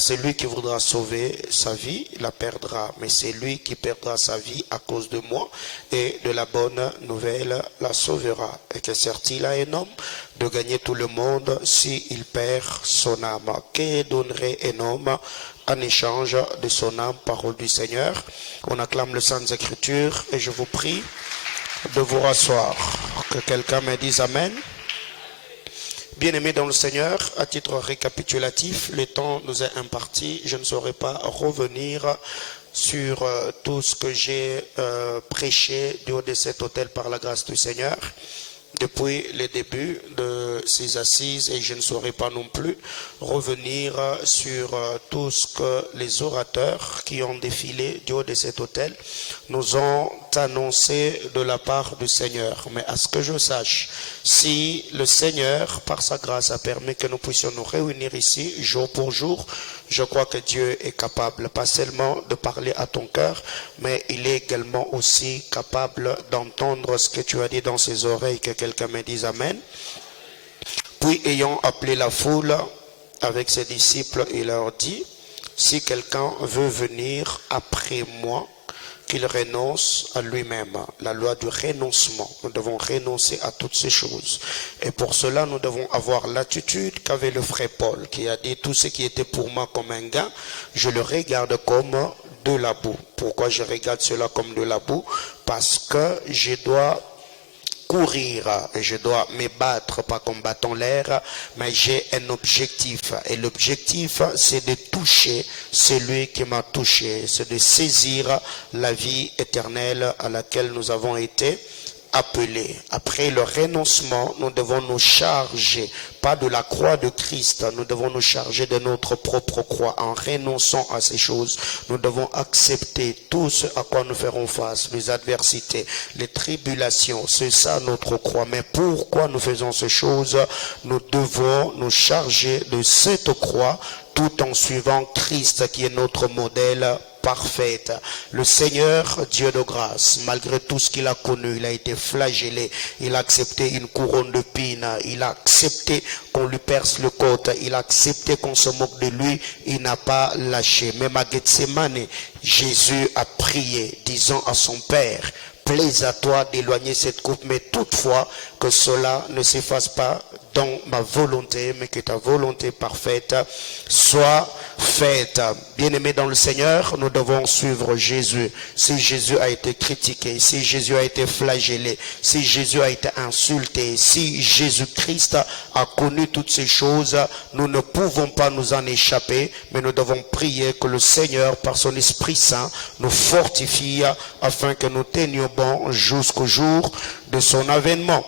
Car celui qui voudra sauver sa vie la perdra, mais celui qui perdra sa vie à cause de moi et de la bonne nouvelle la sauvera. Et que sert-il à un homme de gagner tout le monde s'il perd son âme? Que donnerait un homme en échange de son âme? Parole du Seigneur. On acclame les Saintes Écritures et je vous prie de vous rasseoir. Que quelqu'un me dise Amen. Bien-aimés dans le Seigneur, à titre récapitulatif, le temps nous est imparti. Je ne saurais pas revenir sur tout ce que j'ai prêché du haut de cet autel par la grâce du Seigneur depuis le début de ces assises, et je ne saurais pas non plus revenir sur tout ce que les orateurs qui ont défilé du haut de cet autel nous ont annoncé de la part du Seigneur. Mais à ce que je sache, si le Seigneur, par sa grâce, a permis que nous puissions nous réunir ici, jour pour jour, je crois que Dieu est capable, pas seulement de parler à ton cœur, mais il est également aussi capable d'entendre ce que tu as dit dans ses oreilles, que quelqu'un me dise Amen. Puis, ayant appelé la foule avec ses disciples, il leur dit, si quelqu'un veut venir après moi, qu'il renonce à lui-même. La loi du renoncement. Nous devons renoncer à toutes ces choses. Et pour cela, nous devons avoir l'attitude qu'avait le frère Paul, qui a dit tout ce qui était pour moi comme un gain, je le regarde comme de la boue. Pourquoi je regarde cela comme de la boue? Parce que je dois courir, je dois me battre, pas combattant l'air, mais j'ai un objectif. Et l'objectif, c'est de toucher celui qui m'a touché, c'est de saisir la vie éternelle à laquelle nous avons été appelés. Après le renoncement, nous devons nous charger, pas de la croix de Christ, nous devons nous charger de notre propre croix. En renonçant à ces choses, nous devons accepter tout ce à quoi nous ferons face, les adversités, les tribulations, c'est ça notre croix. Mais pourquoi nous faisons ces choses? Nous devons nous charger de cette croix tout en suivant Christ qui est notre modèle parfaite. Le Seigneur, Dieu de grâce, malgré tout ce qu'il a connu, il a été flagellé, il a accepté une couronne d'épines, il a accepté qu'on lui perce le côte, il a accepté qu'on se moque de lui, il n'a pas lâché. Même à Gethsemane, Jésus a prié, disant à son Père, plaise à toi d'éloigner cette coupe, mais toutefois que cela ne s'efface pas dans ma volonté, mais que ta volonté parfaite soit faite. Bien-aimés dans le Seigneur, nous devons suivre Jésus. Si Jésus a été critiqué, si Jésus a été flagellé, si Jésus a été insulté, si Jésus-Christ a connu toutes ces choses, nous ne pouvons pas nous en échapper, mais nous devons prier que le Seigneur, par son Esprit Saint, nous fortifie afin que nous tenions bon jusqu'au jour de son avènement.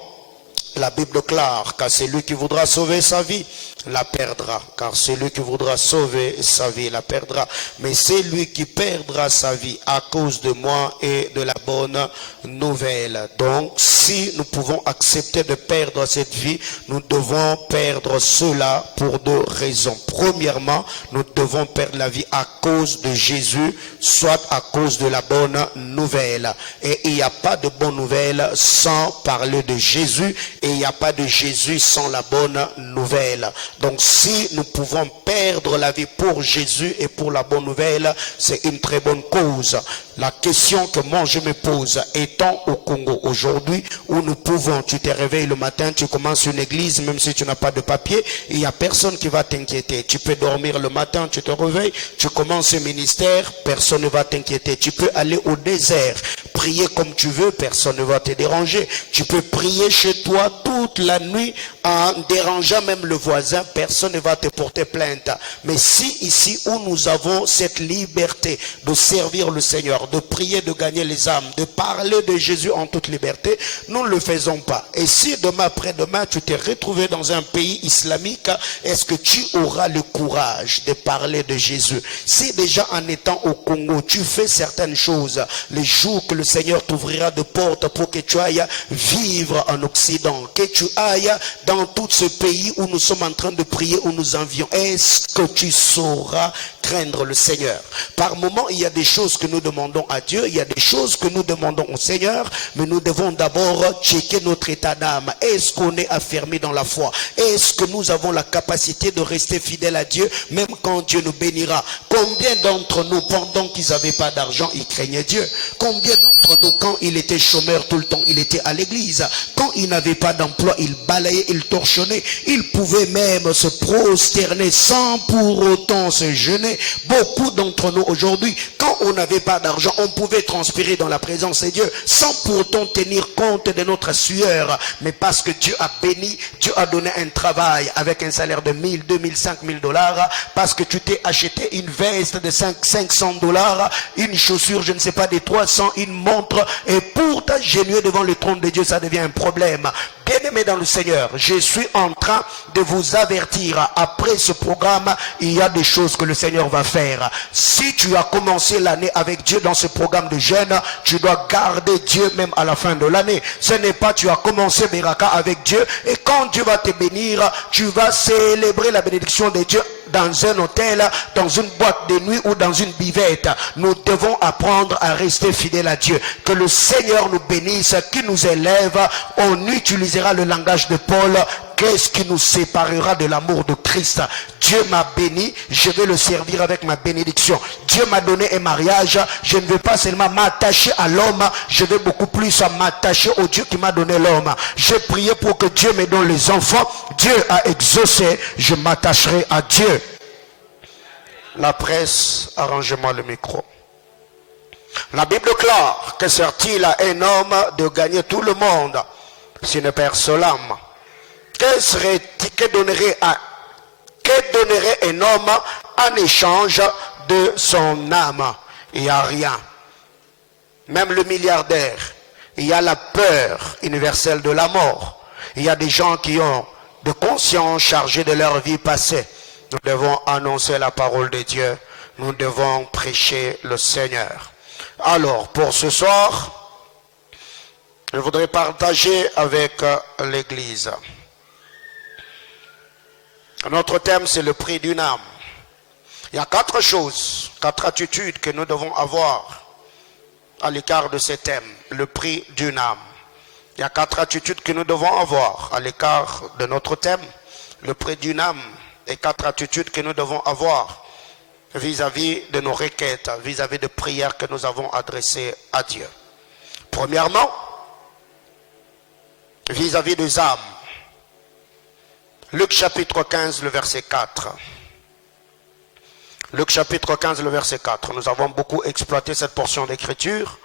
La Bible déclare, car celui qui voudra sauver sa vie la perdra, car celui qui voudra sauver sa vie la perdra, mais celui qui perdra sa vie à cause de moi et de la bonne nouvelle. Donc si nous pouvons accepter de perdre cette vie, nous devons perdre cela pour deux raisons. Premièrement, nous devons perdre la vie à cause de Jésus, soit à cause de la bonne nouvelle. Et il n'y a pas de bonne nouvelle sans parler de Jésus, et il n'y a pas de Jésus sans la bonne nouvelle. Donc si nous pouvons perdre la vie pour Jésus et pour la bonne nouvelle, c'est une très bonne cause. La question que moi je me pose, étant au Congo aujourd'hui, où nous pouvons, tu te réveilles le matin, tu commences une église, même si tu n'as pas de papier, il n'y a personne qui va t'inquiéter. Tu peux dormir le matin, tu te réveilles, tu commences un ministère, personne ne va t'inquiéter. Tu peux aller au désert, prier comme tu veux, personne ne va te déranger. Tu peux prier chez toi toute la nuit en dérangeant même le voisin, personne ne va te porter plainte. Mais si ici où nous avons cette liberté de servir le Seigneur, de prier, de gagner les âmes, de parler de Jésus en toute liberté, nous ne le faisons pas. Et si demain après-demain tu t'es retrouvé dans un pays islamique, est-ce que tu auras le courage de parler de Jésus? Si déjà en étant au Congo tu fais certaines choses, les jours que le Seigneur t'ouvrira de portes pour que tu ailles vivre en Occident, que tu ailles dans tout ce pays où nous sommes en train de prier, où nous envions, est-ce que tu sauras craindre le Seigneur. Par moments, il y a des choses que nous demandons à Dieu, il y a des choses que nous demandons au Seigneur, mais nous devons d'abord checker notre état d'âme. Est-ce qu'on est affermi dans la foi? Est-ce que nous avons la capacité de rester fidèles à Dieu, même quand Dieu nous bénira? Combien d'entre nous, pendant qu'ils n'avaient pas d'argent, ils craignaient Dieu? Combien d'entre nous, quand il était chômeur tout le temps, il était à l'église? Quand il n'avait pas d'emploi, il balayait, il torchonnait. Il pouvait même se prosterner sans pour autant se jeûner. Beaucoup d'entre nous aujourd'hui, quand on n'avait pas d'argent, on pouvait transpirer dans la présence de Dieu sans pour autant tenir compte de notre sueur. Mais parce que Dieu a béni, Dieu a donné un travail avec un salaire de 1000, 2000, 5000 dollars, parce que tu t'es acheté une veste de 500 dollars, une chaussure, je ne sais pas, de 300, une montre, et pour t'agenouiller devant le trône de Dieu, ça devient un problème. Bien-aimés dans le Seigneur, je suis en train de vous avertir, après ce programme, il y a des choses que le Seigneur va faire. Si tu as commencé l'année avec Dieu dans ce programme de jeûne, tu dois garder Dieu même à la fin de l'année. Ce n'est pas tu as commencé Beraka avec Dieu et quand Dieu va te bénir, tu vas célébrer la bénédiction de Dieu dans un hôtel, dans une boîte de nuit ou dans une buvette. Nous devons apprendre à rester fidèles à Dieu. Que le Seigneur nous bénisse, qu'il nous élève. On utilisera le langage de Paul. Qu'est-ce qui nous séparera de l'amour de Christ? Dieu m'a béni, je vais le servir avec ma bénédiction. Dieu m'a donné un mariage, je ne veux pas seulement m'attacher à l'homme, je vais beaucoup plus m'attacher au Dieu qui m'a donné l'homme. J'ai prié pour que Dieu me donne les enfants. Dieu a exaucé, je m'attacherai à Dieu. La presse, arrangez-moi le micro. La Bible déclare que sert-il à un homme de gagner tout le monde s'il ne perd son âme? Que donnerait un homme en échange de son âme? Il n'y a rien. Même le milliardaire, il y a la peur universelle de la mort. Il y a des gens qui ont de conscience chargée de leur vie passée. Nous devons annoncer la parole de Dieu. Nous devons prêcher le Seigneur. Alors, pour ce soir, je voudrais partager avec l'Église. Notre thème, c'est le prix d'une âme. Il y a 4 choses, 4 attitudes que nous devons avoir à l'écart de ce thème, le prix d'une âme. Il y a 4 attitudes que nous devons avoir à l'écart de notre thème, le prix d'une âme, et 4 attitudes que nous devons avoir vis-à-vis de nos requêtes, vis-à-vis de prières que nous avons adressées à Dieu. Premièrement, vis-à-vis des âmes. Luc chapitre 15, le verset 4. Luc chapitre 15, le verset 4. Nous avons beaucoup exploité cette portion d'écriture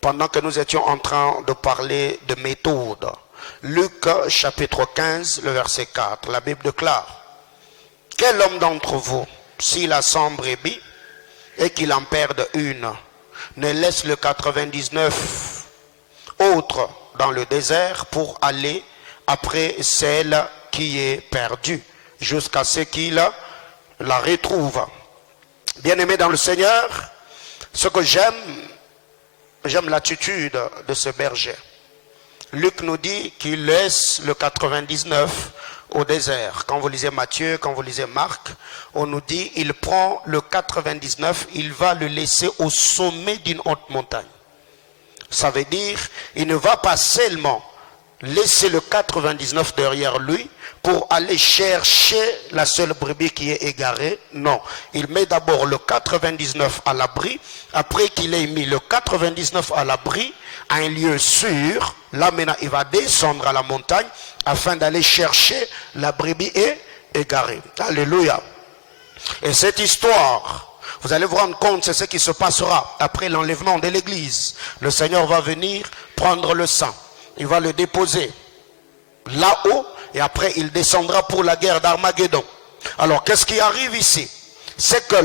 pendant que nous étions en train de parler de méthode. Luc chapitre 15, le verset 4. La Bible déclare: quel homme d'entre vous, s'il a 100 brebis et qu'il en perde une, ne laisse le 99 autres dans le désert pour aller après celle qui est perdue, jusqu'à ce qu'il la retrouve? Bien-aimé dans le Seigneur, ce que j'aime l'attitude de ce berger. Luc nous dit qu'il laisse le 99 au désert. Quand vous lisez Matthieu, quand vous lisez Marc, on nous dit il prend le 99, il va le laisser au sommet d'une haute montagne. Ça veut dire il ne va pas seulement laisser le 99 derrière lui pour aller chercher la seule brebis qui est égarée. Non, il met d'abord le 99 à l'abri. Après qu'il ait mis le 99 à l'abri, à un lieu sûr, là maintenant il va descendre à la montagne afin d'aller chercher la brebis égarée. Alléluia. Et cette histoire, vous allez vous rendre compte, c'est ce qui se passera après l'enlèvement de l'église. Le Seigneur va venir prendre le sang. Il va le déposer là-haut et après il descendra pour la guerre d'Armageddon. Alors qu'est-ce qui arrive ici? C'est que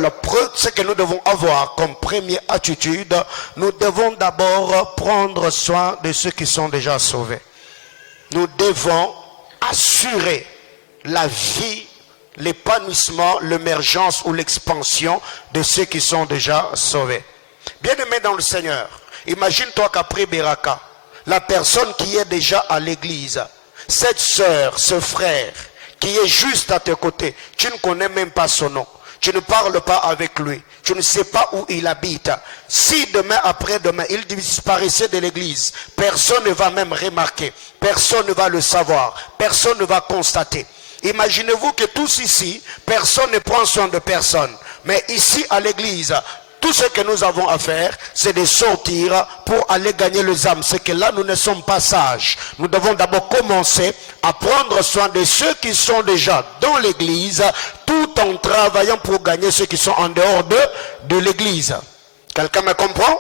ce que nous devons avoir comme première attitude, nous devons d'abord prendre soin de ceux qui sont déjà sauvés. Nous devons assurer la vie, l'épanouissement, l'émergence ou l'expansion de ceux qui sont déjà sauvés. Bien-aimé dans le Seigneur, imagine-toi qu'après Beraka, la personne qui est déjà à l'église, cette sœur, ce frère, qui est juste à tes côtés, tu ne connais même pas son nom. tu ne parles pas avec lui, tu ne sais pas où il habite. Si demain, après-demain, il disparaissait de l'église, personne ne va même remarquer, personne ne va le savoir, personne ne va constater. Imaginez-vous que tous ici, personne ne prend soin de personne. Mais ici à l'église, tout ce que nous avons à faire, c'est de sortir pour aller gagner les âmes. C'est que là, nous ne sommes pas sages. Nous devons d'abord commencer à prendre soin de ceux qui sont déjà dans l'église, tout en travaillant pour gagner ceux qui sont en dehors de l'église. Quelqu'un me comprend?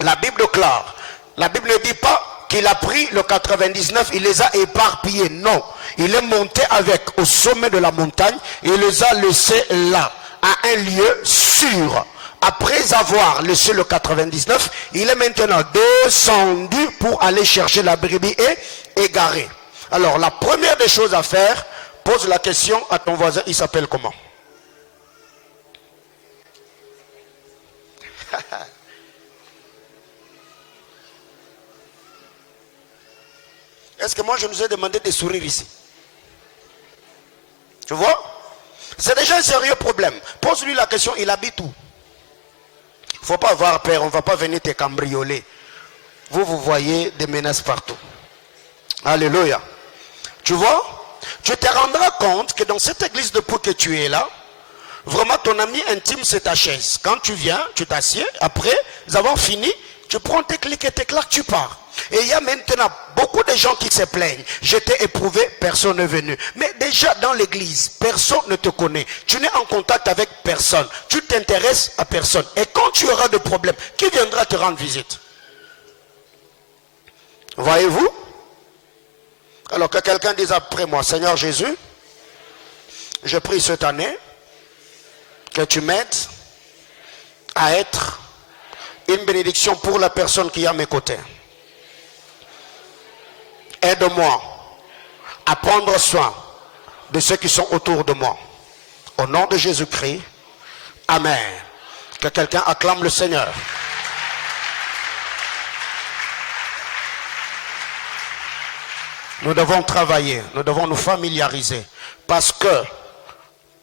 La Bible déclare. La Bible ne dit pas qu'il a pris le 99, il les a éparpillés. Non. Il est monté avec au sommet de la montagne, et il les a laissés là, à un lieu sûr. Après avoir laissé le 99, il est maintenant descendu pour aller chercher la brebis égarée. Alors, la première des choses à faire, pose la question à ton voisin, il s'appelle comment? Est-ce que moi je nous ai demandé de sourire ici? Tu vois? C'est déjà un sérieux problème. Pose-lui la question, il habite où? Il ne faut pas avoir peur, on ne va pas venir te cambrioler. Vous voyez des menaces partout. Alléluia. Tu vois? Tu te rendras compte que dans cette église depuis que tu es là, vraiment ton ami intime c'est ta chaise. Quand tu viens, tu t'assieds, après avoir fini, tu prends tes clics et tes claques, tu pars. Et il y a maintenant beaucoup de gens qui se plaignent. J'étais éprouvé, personne n'est venu. Mais déjà dans l'église, personne ne te connaît. Tu n'es en contact avec personne. Tu t'intéresses à personne. Et quand tu auras des problèmes, qui viendra te rendre visite? Voyez-vous? Alors que quelqu'un dise après moi, Seigneur Jésus, je prie cette année que tu m'aides à être une bénédiction pour la personne qui est à mes côtés. Aide-moi à prendre soin de ceux qui sont autour de moi. Au nom de Jésus-Christ, Amen. Que quelqu'un acclame le Seigneur. Nous devons travailler, nous devons nous familiariser. Parce que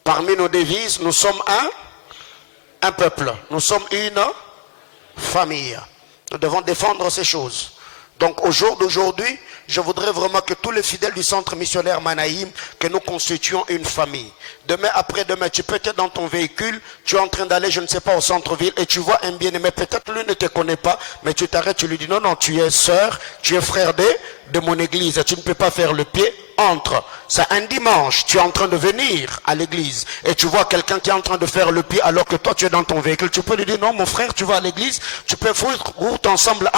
parmi nos devises, nous sommes un peuple. Nous sommes une famille. Nous devons défendre ces choses. Donc au jour d'aujourd'hui, je voudrais vraiment que tous les fidèles du centre missionnaire Manaïm, que nous constituions une famille. Demain, après-demain, tu peux être dans ton véhicule, tu es en train d'aller, je ne sais pas, au centre-ville, et tu vois un bien-aimé, peut-être lui ne te connaît pas, mais tu t'arrêtes, tu lui dis, non, non, tu es sœur, tu es frère de mon église, tu ne peux pas faire le pied, entre. C'est un dimanche, tu es en train de venir à l'église, et tu vois quelqu'un qui est en train de faire le pied, alors que toi tu es dans ton véhicule, tu peux lui dire, non, mon frère, tu vas à l'église, tu peux faire route ensemble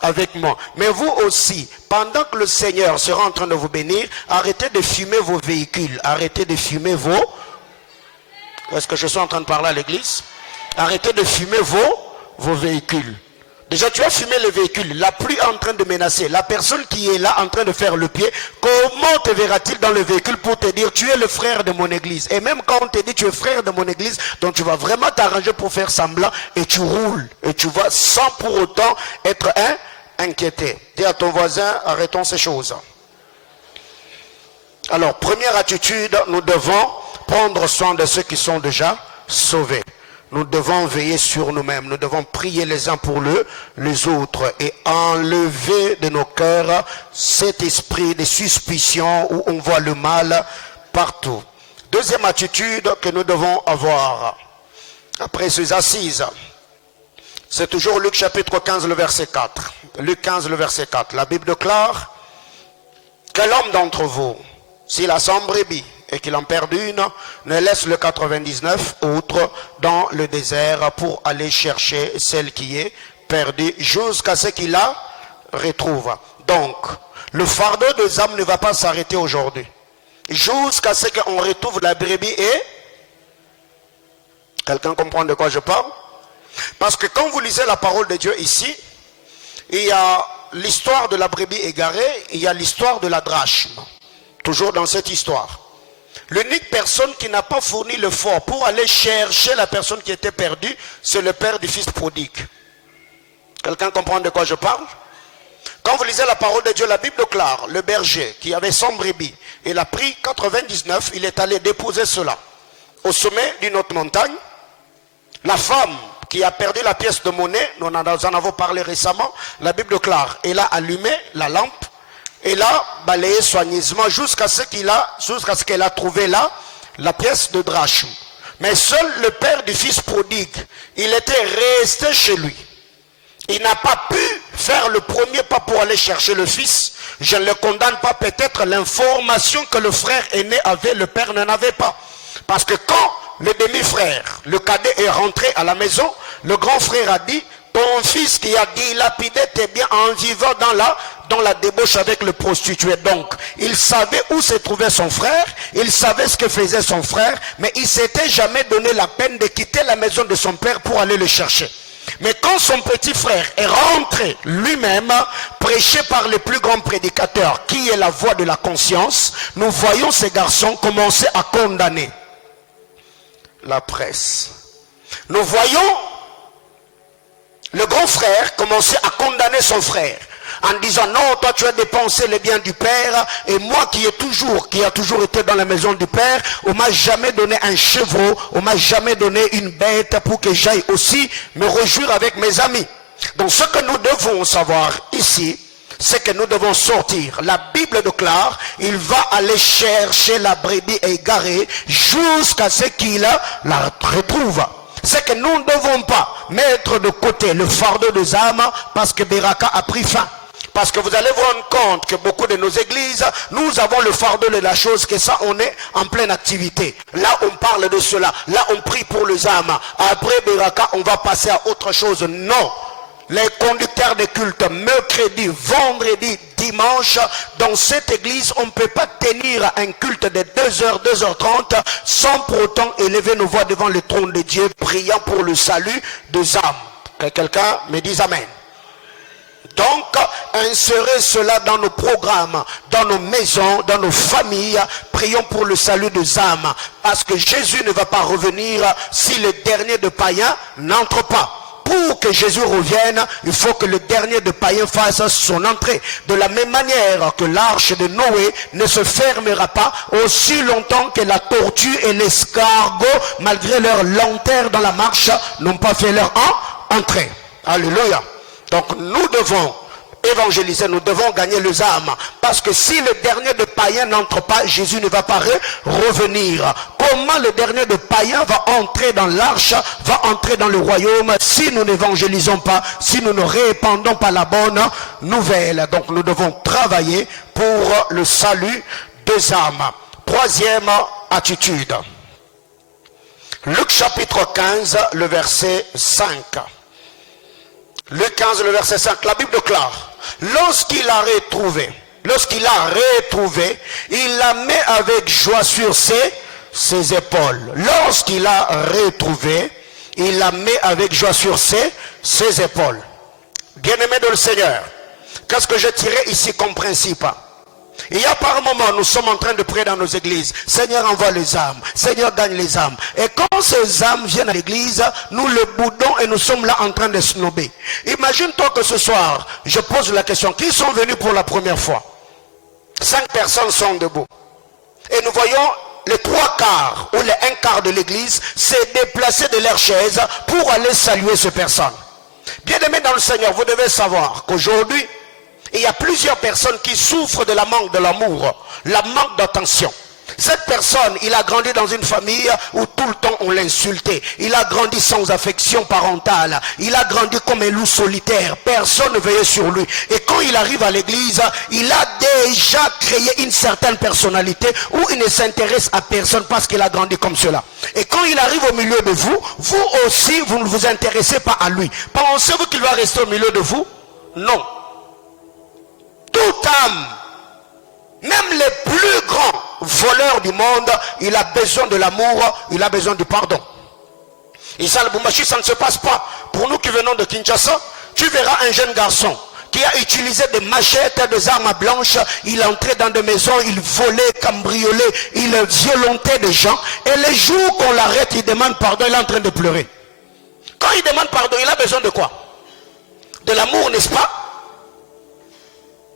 avec moi. Mais vous aussi, pendant que le Seigneur sera en train de vous bénir, arrêtez de fumer vos véhicules, arrêtez de fumer vos... Est-ce que je suis en train de parler à l'église? Arrêtez de fumer vos véhicules. Déjà, tu as fumé le véhicule, la pluie est en train de menacer. La personne qui est là en train de faire le pied, comment te verra-t-il dans le véhicule pour te dire, tu es le frère de mon église? Et même quand on te dit, tu es frère de mon église, donc tu vas vraiment t'arranger pour faire semblant et tu roules. Et tu vas sans pour autant être inquiété. Dis à ton voisin, arrêtons ces choses. Alors, première attitude, nous devons prendre soin de ceux qui sont déjà sauvés. Nous devons veiller sur nous-mêmes. Nous devons prier les uns pour les autres et enlever de nos cœurs cet esprit de suspicion où on voit le mal partout. Deuxième attitude que nous devons avoir après ces assises, c'est toujours Luc chapitre 15, le verset 4. Luc 15, le verset 4. La Bible déclare, quel homme d'entre vous, s'il a 100 brebis, et qu'il en perde une, ne laisse le 99 autres dans le désert pour aller chercher celle qui est perdue jusqu'à ce qu'il la retrouve. Donc, le fardeau des âmes ne va pas s'arrêter aujourd'hui. Jusqu'à ce qu'on retrouve la brebis et... Quelqu'un comprend de quoi je parle? Parce que quand vous lisez la parole de Dieu ici, il y a l'histoire de la brebis égarée, il y a l'histoire de la drachme. Toujours dans cette histoire. L'unique personne qui n'a pas fourni l'effort pour aller chercher la personne qui était perdue, c'est le père du fils prodigue. Quelqu'un comprend de quoi je parle? Quand vous lisez la parole de Dieu, la Bible déclare, le berger qui avait 100 brebis, il a pris 99, il est allé déposer cela. au sommet d'une autre montagne. La femme qui a perdu la pièce de monnaie, nous en avons parlé récemment, la Bible déclare, elle a allumé la lampe, elle a balayé soigneusement jusqu'à ce qu'elle a trouvé là la pièce de drachme. Mais seul le père du fils prodigue, il était resté chez lui. Il n'a pas pu faire le premier pas pour aller chercher le fils. Je ne le condamne pas, peut-être l'information que le frère aîné avait, le père n'en avait pas. Parce que quand le demi-frère, le cadet est rentré à la maison, le grand frère a dit, ton fils qui a dilapidé tes biens en vivant dans la débauche avec le prostitué. Donc, il savait où se trouvait son frère, il savait ce que faisait son frère, mais il ne s'était jamais donné la peine de quitter la maison de son père pour aller le chercher. Mais quand son petit frère est rentré lui-même, prêché par le plus grand prédicateur, qui est la voix de la conscience, nous voyons ces garçons commencer à condamner la presse. Nous voyons le grand frère commencer à condamner son frère en disant non, toi tu as dépensé les biens du père et moi qui a toujours été dans la maison du père, on m'a jamais donné un chevreau, on m'a jamais donné une bête pour que j'aille aussi me réjouir avec mes amis. Donc ce que nous devons savoir ici, c'est que nous devons sortir. La Bible déclare, il va aller chercher la brebis égarée jusqu'à ce qu'il la retrouve. C'est que nous ne devons pas mettre de côté le fardeau des âmes parce que Beraka a pris fin. Parce que vous allez vous rendre compte que beaucoup de nos églises, nous avons le fardeau de la chose, que ça on est en pleine activité. Là on parle de cela, là on prie pour les âmes. Après Beraka on va passer à autre chose. Non. Les conducteurs de culte, mercredi, vendredi, dimanche, dans cette église, on ne peut pas tenir un culte de 2h, 2h30 sans pour autant élever nos voix devant le trône de Dieu, priant pour le salut des âmes. Que quelqu'un me dise Amen. Donc, insérez cela dans nos programmes, dans nos maisons, dans nos familles. Prions pour le salut des âmes. Parce que Jésus ne va pas revenir si le dernier de païens n'entre pas. Pour que Jésus revienne, il faut que le dernier de païens fasse son entrée. De la même manière que l'arche de Noé ne se fermera pas aussi longtemps que la tortue et l'escargot, malgré leur lenteur dans la marche, n'ont pas fait leur entrée. Alléluia. Donc nous devons évangéliser, nous devons gagner les âmes. Parce que si le dernier de païens n'entre pas, Jésus ne va pas revenir. Comment le dernier de païens va entrer dans l'arche, va entrer dans le royaume si nous n'évangélisons pas, si nous ne répandons pas la bonne nouvelle? Donc nous devons travailler pour le salut des âmes. Troisième attitude. Luc chapitre 15, le verset 5. Luc 15, le verset 5, la Bible déclare, lorsqu'il a retrouvé, il la met avec joie sur ses épaules. Lorsqu'il a retrouvé, il la met avec joie sur ses épaules. Bien-aimés de le Seigneur, qu'est-ce que je tirais ici comme principe? Il y a par moment, nous sommes en train de prier dans nos églises. Seigneur, envoie les âmes. Seigneur, gagne les âmes. Et quand ces âmes viennent à l'église, nous le boudons et nous sommes là en train de snober. Imagine-toi que ce soir, je pose la question, qui sont venus pour la première fois? 5 personnes sont debout. Et nous voyons les 3 quarts ou les 1 quart de l'église se déplacer de leur chaise pour aller saluer ces personnes. Bien-aimés dans le Seigneur, vous devez savoir qu'aujourd'hui, il y a plusieurs personnes qui souffrent de la manque de l'amour, la manque d'attention. Cette personne, il a grandi dans une famille où tout le temps on l'insultait. Il a grandi sans affection parentale. Il a grandi comme un loup solitaire. Personne ne veillait sur lui. Et quand il arrive à l'église, il a déjà créé une certaine personnalité où il ne s'intéresse à personne parce qu'il a grandi comme cela. Et quand il arrive au milieu de vous, vous aussi, vous ne vous intéressez pas à lui. Pensez-vous qu'il va rester au milieu de vous? Non. Toute âme, même les plus grands voleurs du monde, il a besoin de l'amour, il a besoin du pardon. Et ça, le Bumbashi, ça ne se passe pas. Pour nous qui venons de Kinshasa, tu verras un jeune garçon qui a utilisé des machettes, des armes blanches, il entrait dans des maisons, il volait, cambriolait, il violentait des gens. Et les jours qu'on l'arrête, il demande pardon, il est en train de pleurer. Quand il demande pardon, il a besoin de quoi? De l'amour, n'est-ce pas?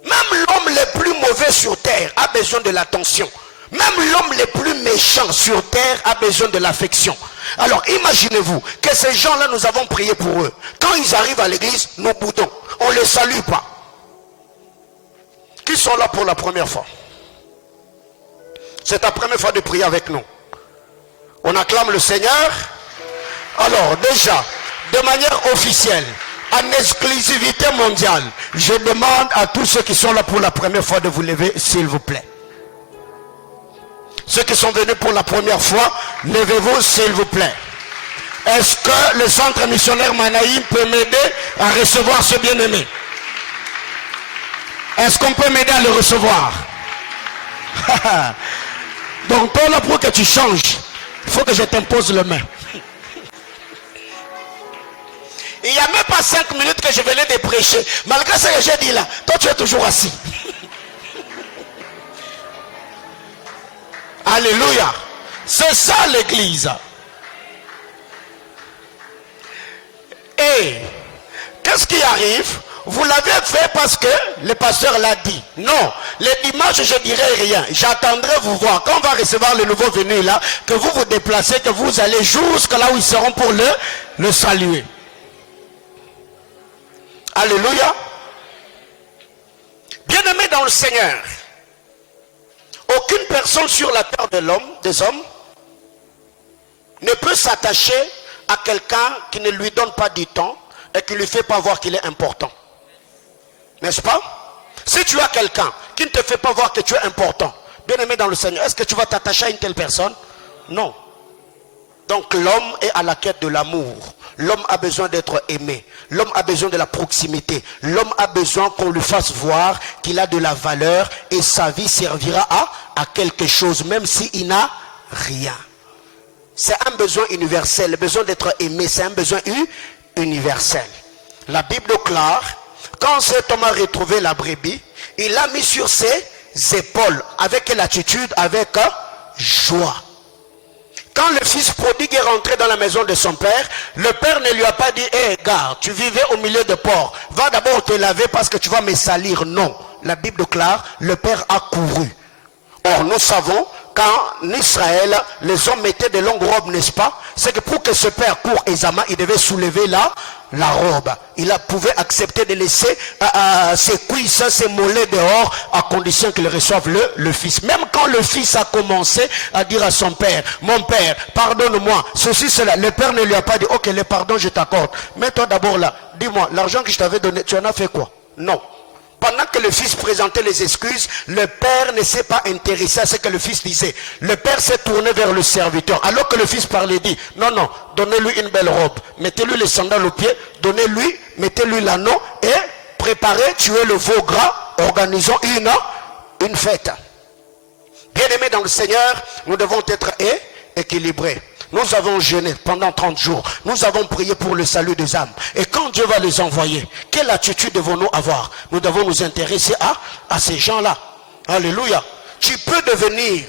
Même l'homme le plus mauvais sur terre a besoin de l'attention. Même l'homme le plus méchant sur terre a besoin de l'affection. Alors imaginez-vous que ces gens-là, nous avons prié pour eux. Quand ils arrivent à l'église, nous boudons. On ne les salue pas. Qui sont là pour la première fois? C'est ta première fois de prier avec nous. On acclame le Seigneur. Alors déjà, de manière officielle, en exclusivité mondiale, je demande à tous ceux qui sont là pour la première fois de vous lever, s'il vous plaît. Ceux qui sont venus pour la première fois, levez-vous s'il vous plaît. Est-ce que le centre missionnaire Manaïm peut m'aider à recevoir ce bien-aimé? Est-ce qu'on peut m'aider à le recevoir? Donc toi là, pour que tu changes, il faut que je t'impose le main. Il n'y a même pas 5 minutes que je venais de prêcher. Malgré ce que j'ai dit là, toi tu es toujours assis. Alléluia. C'est ça l'église. Et qu'est-ce qui arrive? Vous l'avez fait parce que le pasteur l'a dit. Non, les dimanches je dirai rien. J'attendrai vous voir. Quand on va recevoir le nouveau venu là, que vous vous déplacez, que vous allez jusqu'à là où ils seront pour le saluer. Alléluia. Bien-aimé dans le Seigneur, aucune personne sur la terre des hommes, ne peut s'attacher à quelqu'un qui ne lui donne pas du temps et qui ne lui fait pas voir qu'il est important. N'est-ce pas? Si tu as quelqu'un qui ne te fait pas voir que tu es important, bien-aimé dans le Seigneur, est-ce que tu vas t'attacher à une telle personne? Non. Donc l'homme est à la quête de l'amour. L'homme a besoin d'être aimé. L'homme a besoin de la proximité. L'homme a besoin qu'on lui fasse voir qu'il a de la valeur et sa vie servira à quelque chose, même s'il n'a rien. C'est un besoin universel. Le besoin d'être aimé, c'est un besoin universel. La Bible déclare, quand cet homme a retrouvé la brebis, il l'a mis sur ses épaules. Avec quelle attitude? Avec joie. Quand le fils prodigue est rentré dans la maison de son père, le père ne lui a pas dit, hé gars, tu vivais au milieu de porcs, va d'abord te laver parce que tu vas me salir. Non, la Bible déclare, le père a couru. Or nous savons qu'en Israël, les hommes mettaient de longues robes, n'est-ce pas? C'est que pour que ce père court aisément, il devait soulever la robe. Il pouvait accepter de laisser ses cuisses, ses mollets dehors, à condition qu'il reçoive le fils. Même quand le fils a commencé à dire à son père, mon père, pardonne-moi, ceci, cela, le père ne lui a pas dit, ok, le pardon, je t'accorde. Mets-toi d'abord là, dis-moi, l'argent que je t'avais donné, tu en as fait quoi? Non. Pendant que le fils présentait les excuses, le père ne s'est pas intéressé à ce que le fils disait. Le père s'est tourné vers le serviteur. Alors que le fils parlait, dit, non, non, donnez-lui une belle robe. Mettez-lui les sandales aux pieds, donnez-lui, mettez-lui l'anneau et préparez, tuez le veau gras, organisons une fête. Bien-aimés dans le Seigneur, nous devons être équilibrés. Nous avons jeûné pendant 30 jours. Nous avons prié pour le salut des âmes. Et quand Dieu va les envoyer, quelle attitude devons-nous avoir? Nous devons nous intéresser à ces gens-là. Alléluia. Tu peux devenir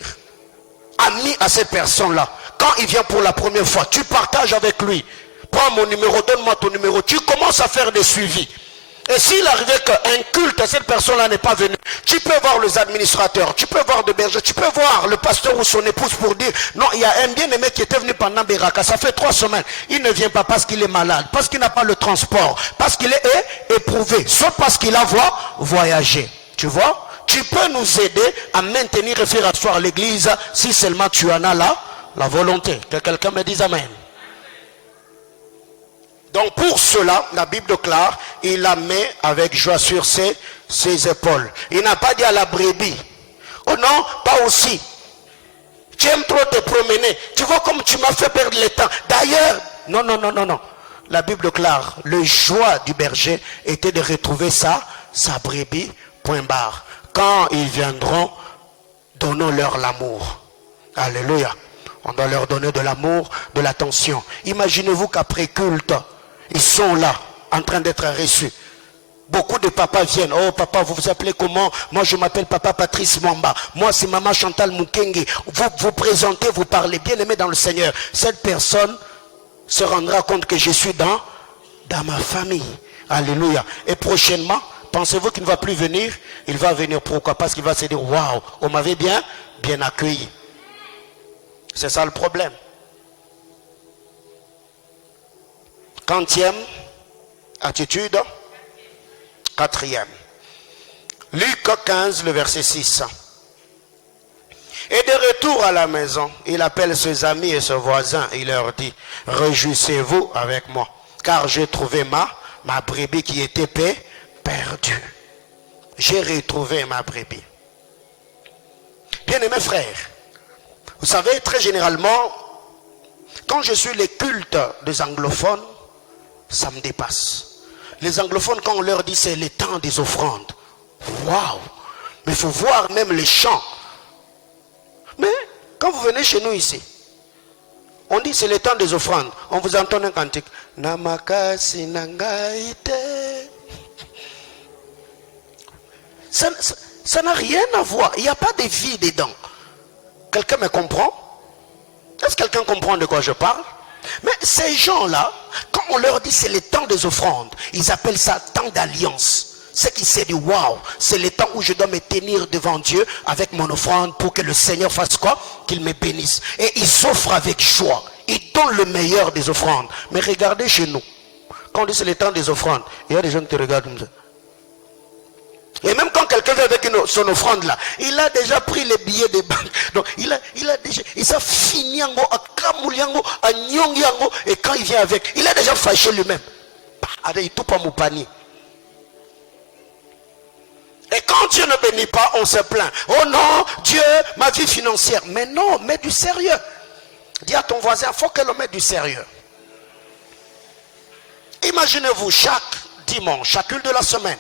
ami à ces personnes-là. Quand il vient pour la première fois, tu partages avec lui. Prends mon numéro, donne-moi ton numéro. Tu commences à faire des suivis. Et s'il arrivait qu'un culte, cette personne-là n'est pas venue, tu peux voir les administrateurs, tu peux voir des bergers, tu peux voir le pasteur ou son épouse pour dire, non, il y a un bien-aimé qui était venu pendant Beraka, ça fait 3 semaines, il ne vient pas parce qu'il est malade, parce qu'il n'a pas le transport, parce qu'il est éprouvé, soit parce qu'il a voyagé. Tu vois? Tu peux nous aider à maintenir et faire asseoir l'église si seulement tu en as la volonté. Que quelqu'un me dise amen. Donc pour cela, la Bible déclare, il la met avec joie sur ses épaules. Il n'a pas dit à la brebis, oh non, pas aussi. Tu aimes trop te promener. Tu vois comme tu m'as fait perdre le temps. D'ailleurs, non, non, non, non, non. La Bible déclare, le joie du berger était de retrouver sa brebis, point barre. Quand ils viendront, donnons-leur l'amour. Alléluia. On doit leur donner de l'amour, de l'attention. Imaginez-vous qu'après culte, ils sont là, en train d'être reçus. Beaucoup de papas viennent. Oh papa, vous vous appelez comment? Moi je m'appelle papa Patrice Mwamba. Moi c'est maman Chantal Mukenge. Vous vous présentez, vous parlez. Bien aimé dans le Seigneur. Cette personne se rendra compte que je suis dans ma famille. Alléluia. Et prochainement, pensez-vous qu'il ne va plus venir? Il va venir. Pourquoi? Parce qu'il va se dire, waouh, on m'avait bien bien accueillis. C'est ça le problème. Quantième attitude, quatrième. Luc 15, le verset 6. Et de retour à la maison, il appelle ses amis et ses voisins. Il leur dit, réjouissez-vous avec moi, car j'ai trouvé ma brebis qui était perdue. J'ai retrouvé ma brebis. Bien-aimés frères, vous savez, très généralement, quand je suis les cultes des anglophones, ça me dépasse. Les anglophones, quand on leur dit c'est le temps des offrandes, waouh! Mais il faut voir même les chants. Mais quand vous venez chez nous ici, on dit c'est le temps des offrandes. On vous entend un cantique. Namakasi nangaite. Ça n'a rien à voir. Il n'y a pas de vie dedans. Quelqu'un me comprend? Est-ce que quelqu'un comprend de quoi je parle? Mais ces gens-là, quand on leur dit c'est le temps des offrandes, ils appellent ça temps d'alliance. Ce qui s'est dit, waouh, c'est le temps où je dois me tenir devant Dieu avec mon offrande pour que le Seigneur fasse quoi? Qu'il me bénisse. Et ils s'offrent avec joie. Ils donnent le meilleur des offrandes. Mais regardez chez nous, quand on dit c'est le temps des offrandes, il y a des gens qui te regardent comme ça. Et même quand quelqu'un vient avec son offrande là, il a déjà pris les billets des banques. Donc il a déjà, il s'est fini à Kamouliango, à Nyongiango, et quand il vient avec, il a déjà fâché lui-même. Il tout pas mon panier. Et quand Dieu ne bénit pas, on se plaint. Oh non, Dieu, ma vie financière. Mais non, mets du sérieux. Dis à ton voisin, il faut que l'on mette du sérieux. Imaginez-vous, chaque dimanche, chaque culte de la semaine,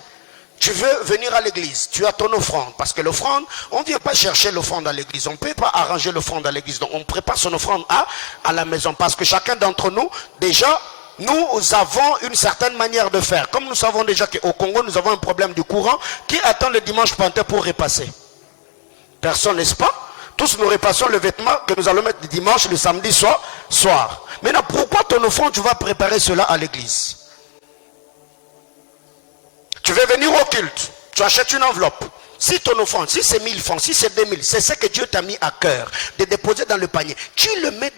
tu veux venir à l'église, tu as ton offrande. Parce que l'offrande, on ne vient pas chercher l'offrande à l'église. On ne peut pas arranger l'offrande à l'église. Donc on prépare son offrande à la maison. Parce que chacun d'entre nous, déjà, nous avons une certaine manière de faire. Comme nous savons déjà qu'au Congo, nous avons un problème du courant. Qui attend le dimanche matin pour repasser? Personne, n'est-ce pas? Tous nous repassons le vêtement que nous allons mettre le dimanche, le samedi soir. Maintenant, pourquoi ton offrande, tu vas préparer cela à l'église? Tu veux venir au culte, tu achètes une enveloppe. Si ton offrande, si c'est 1000 francs, si c'est 2000, c'est ce que Dieu t'a mis à cœur de déposer dans le panier. Tu le mets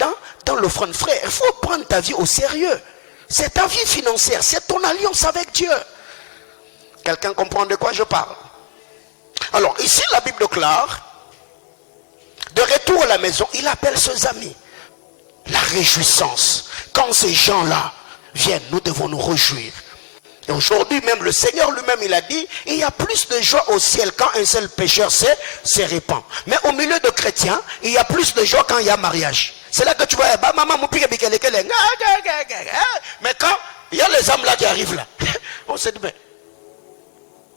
dans l'offrande. Frère, il faut prendre ta vie au sérieux. C'est ta vie financière, c'est ton alliance avec Dieu. Quelqu'un comprend de quoi je parle? Alors, ici, la Bible déclare, de retour à la maison, il appelle ses amis. La réjouissance. Quand ces gens-là viennent, nous devons nous réjouir. Et aujourd'hui même, le Seigneur lui-même, il a dit, il y a plus de joie au ciel quand un seul pécheur se répand. Mais au milieu de chrétiens, il y a plus de joie quand il y a mariage. C'est là que tu vois, mais quand il y a les âmes là qui arrivent là, on se dit, mais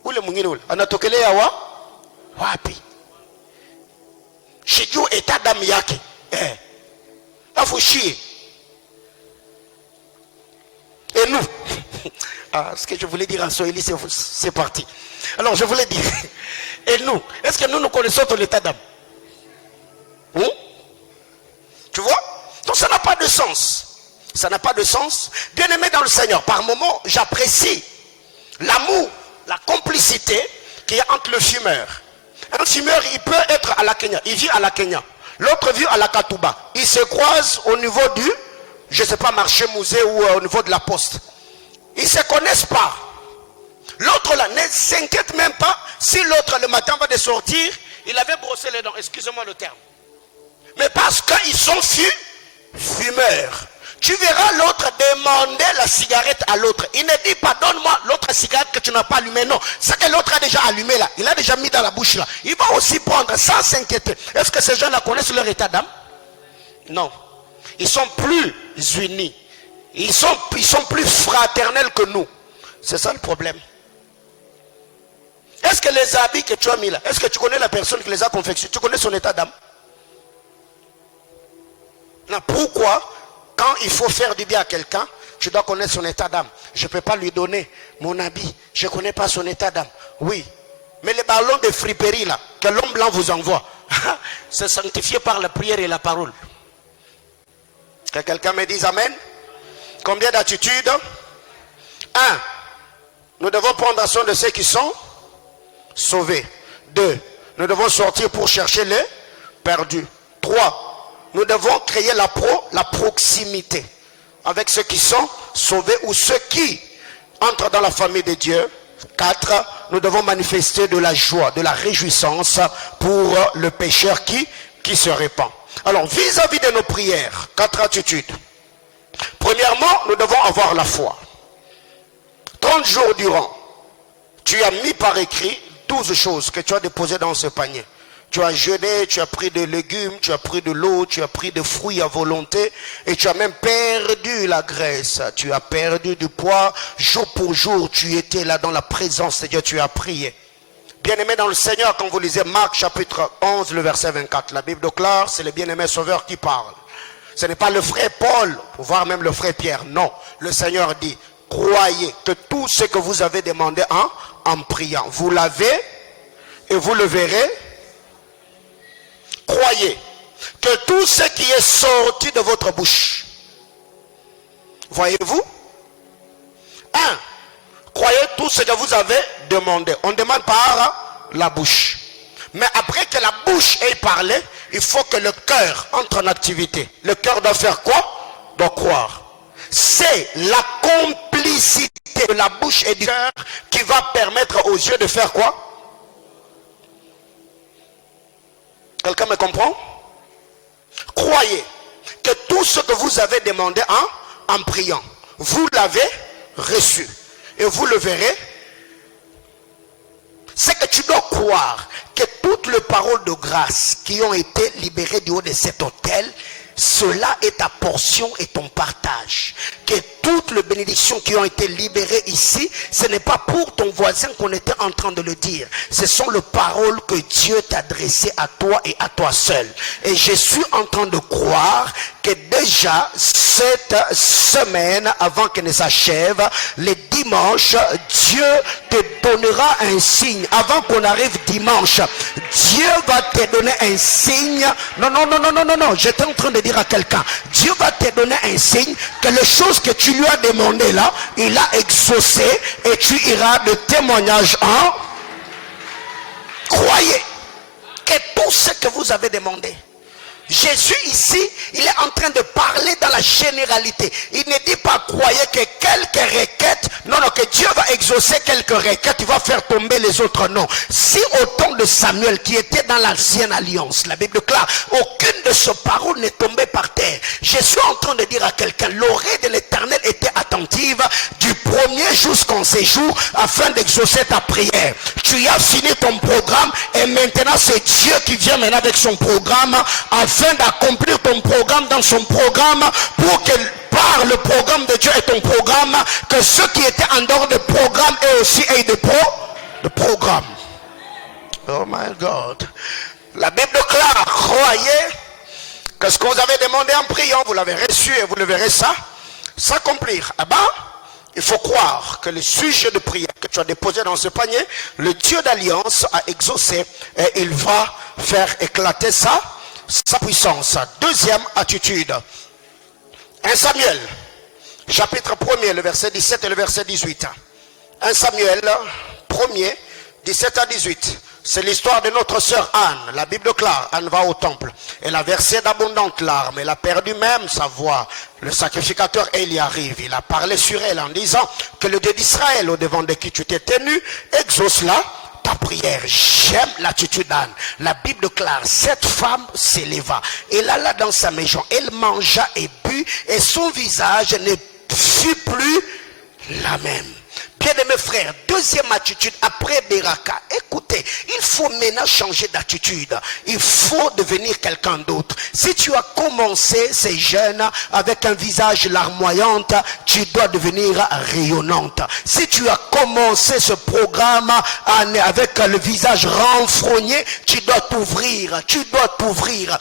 où le munginoul? Anatokele yawa? Wapi? Chez Dieu, état d'âme yake. Il faut chier. Et nous, ce que je voulais dire en Swahili, c'est parti. Alors, je voulais dire, et nous, est-ce que nous connaissons ton état d'âme? Tu vois? Donc, ça n'a pas de sens. Ça n'a pas de sens. Bien aimé dans le Seigneur, par moments, j'apprécie l'amour, la complicité qu'il y a entre le fumeur. Un fumeur, il peut être à la Kenya, il vit à la Kenya. L'autre vit à la Katouba. Ils se croisent au niveau du, je ne sais pas, marché musée ou au niveau de la poste. Ils ne se connaissent pas. L'autre là ne s'inquiète même pas si l'autre le matin va de sortir, il avait brossé les dents, excusez-moi le terme. Mais parce qu'ils sont fumeurs. Tu verras l'autre demander la cigarette à l'autre. Il ne dit pas, donne-moi l'autre cigarette que tu n'as pas allumée. Non, ce que l'autre a déjà allumé là, il a déjà mis dans la bouche là. Il va aussi prendre sans s'inquiéter. Est-ce que ces gens-là connaissent leur état d'âme? Non. Ils sont plus unis. Ils sont plus fraternels que nous. C'est ça le problème. Est-ce que les habits que tu as mis là, est-ce que tu connais la personne qui les a confectionnés? Tu connais son état d'âme? Non. Pourquoi, quand il faut faire du bien à quelqu'un, tu dois connaître son état d'âme? Je ne peux pas lui donner mon habit. Je ne connais pas son état d'âme. Oui. Mais les ballons de friperie là, que l'homme blanc vous envoie, c'est sanctifié par la prière et la parole. Que quelqu'un me dise amen. Combien d'attitudes? 1. Nous devons prendre soin de ceux qui sont sauvés. 2. Nous devons sortir pour chercher les perdu. 3, nous devons créer la proximité avec ceux qui sont sauvés ou ceux qui entrent dans la famille de Dieu. 4, nous devons manifester de la joie, de la réjouissance pour le pécheur qui se répand. Alors, vis-à-vis de nos prières, 4 attitudes. Premièrement, nous devons avoir la foi. 30 jours durant, tu as mis par écrit 12 choses que tu as déposées dans ce panier. Tu as jeûné, tu as pris des légumes, tu as pris de l'eau, tu as pris des fruits à volonté et tu as même perdu la graisse. Tu as perdu du poids. Jour pour jour, tu étais là dans la présence de Dieu, tu as prié. Bien-aimé dans le Seigneur, quand vous lisez Marc chapitre 11, le verset 24, la Bible déclare, c'est le bien-aimé Sauveur qui parle. Ce n'est pas le frère Paul, voire même le frère Pierre, non. Le Seigneur dit, croyez que tout ce que vous avez demandé en priant, vous l'avez et vous le verrez. Croyez que tout ce qui est sorti de votre bouche, voyez-vous, 1, croyez tout ce que vous avez demandé. On demande par la bouche. Mais après que la bouche ait parlé, il faut que le cœur entre en activité. Le cœur doit faire quoi? Doit croire. C'est la complicité de la bouche et du cœur qui va permettre aux yeux de faire quoi? Quelqu'un me comprend? Croyez que tout ce que vous avez demandé en priant, vous l'avez reçu. Et vous le verrez. C'est que tu dois croire que toutes les paroles de grâce qui ont été libérées du haut de cet autel, cela est ta portion et ton partage. Que toutes les bénédictions qui ont été libérées ici, ce n'est pas pour ton voisin qu'on était en train de le dire. Ce sont les paroles que Dieu t'a adressées à toi et à toi seul. Et je suis en train de croire que déjà cette semaine, avant qu'elle ne s'achève, le dimanche, Dieu te donnera un signe. Avant qu'on arrive dimanche, Dieu va te donner un signe. Non, j'étais en train de dire à quelqu'un, Dieu va te donner un signe que les choses que tu lui as demandé là, il a exaucé et tu iras de témoignage en. Croyez que tout ce que vous avez demandé, Jésus ici, il est en train de parler dans la généralité. Il ne dit pas croyez que quelques requêtes, non, que Dieu va exaucer quelques requêtes, il va faire tomber les autres, non. Si au temps de Samuel qui était dans l'ancienne alliance, la Bible déclare, aucune de ces paroles n'est tombée par terre. Je suis en train de dire à quelqu'un, l'oreille de l'Éternel était attentive du premier jusqu'en séjour afin d'exaucer ta prière. Tu as fini ton programme et maintenant c'est Dieu qui vient maintenant avec son programme afin d'accomplir ton programme dans son programme pour que par le programme de Dieu et ton programme, que ceux qui étaient en dehors de programme aient aussi de programme. Oh my God. La Bible déclare, croyez que ce que vous avez demandé en priant, vous l'avez reçu et vous le verrez ça s'accomplir. Ah ben, il faut croire que le sujet de prière que tu as déposé dans ce panier, le Dieu d'alliance a exaucé et il va faire éclater ça. Sa puissance. Deuxième attitude. 1 Samuel, chapitre 1er, le verset 17 et le verset 18. 1 Samuel, 1er, 17 à 18. C'est l'histoire de notre sœur Anne. La Bible déclare, Anne va au temple. Elle a versé d'abondantes larmes. Elle a perdu même sa voix. Le sacrificateur Élie arrive. Il a parlé sur elle en disant que le Dieu d'Israël, au devant de qui tu t'es tenu, exauce-la. Ta prière. J'aime l'attitude d'Anne. La Bible déclare, cette femme s'éleva. Elle alla dans sa maison. Elle mangea et but et son visage ne fut plus la même. Bien-aimés frères, deuxième attitude après Beraka. Écoutez, il faut maintenant changer d'attitude. Il faut devenir quelqu'un d'autre. Si tu as commencé ces jeunes avec un visage larmoyant, tu dois devenir rayonnante. Si tu as commencé ce programme avec le visage renfrogné, tu dois t'ouvrir. Tu dois t'ouvrir.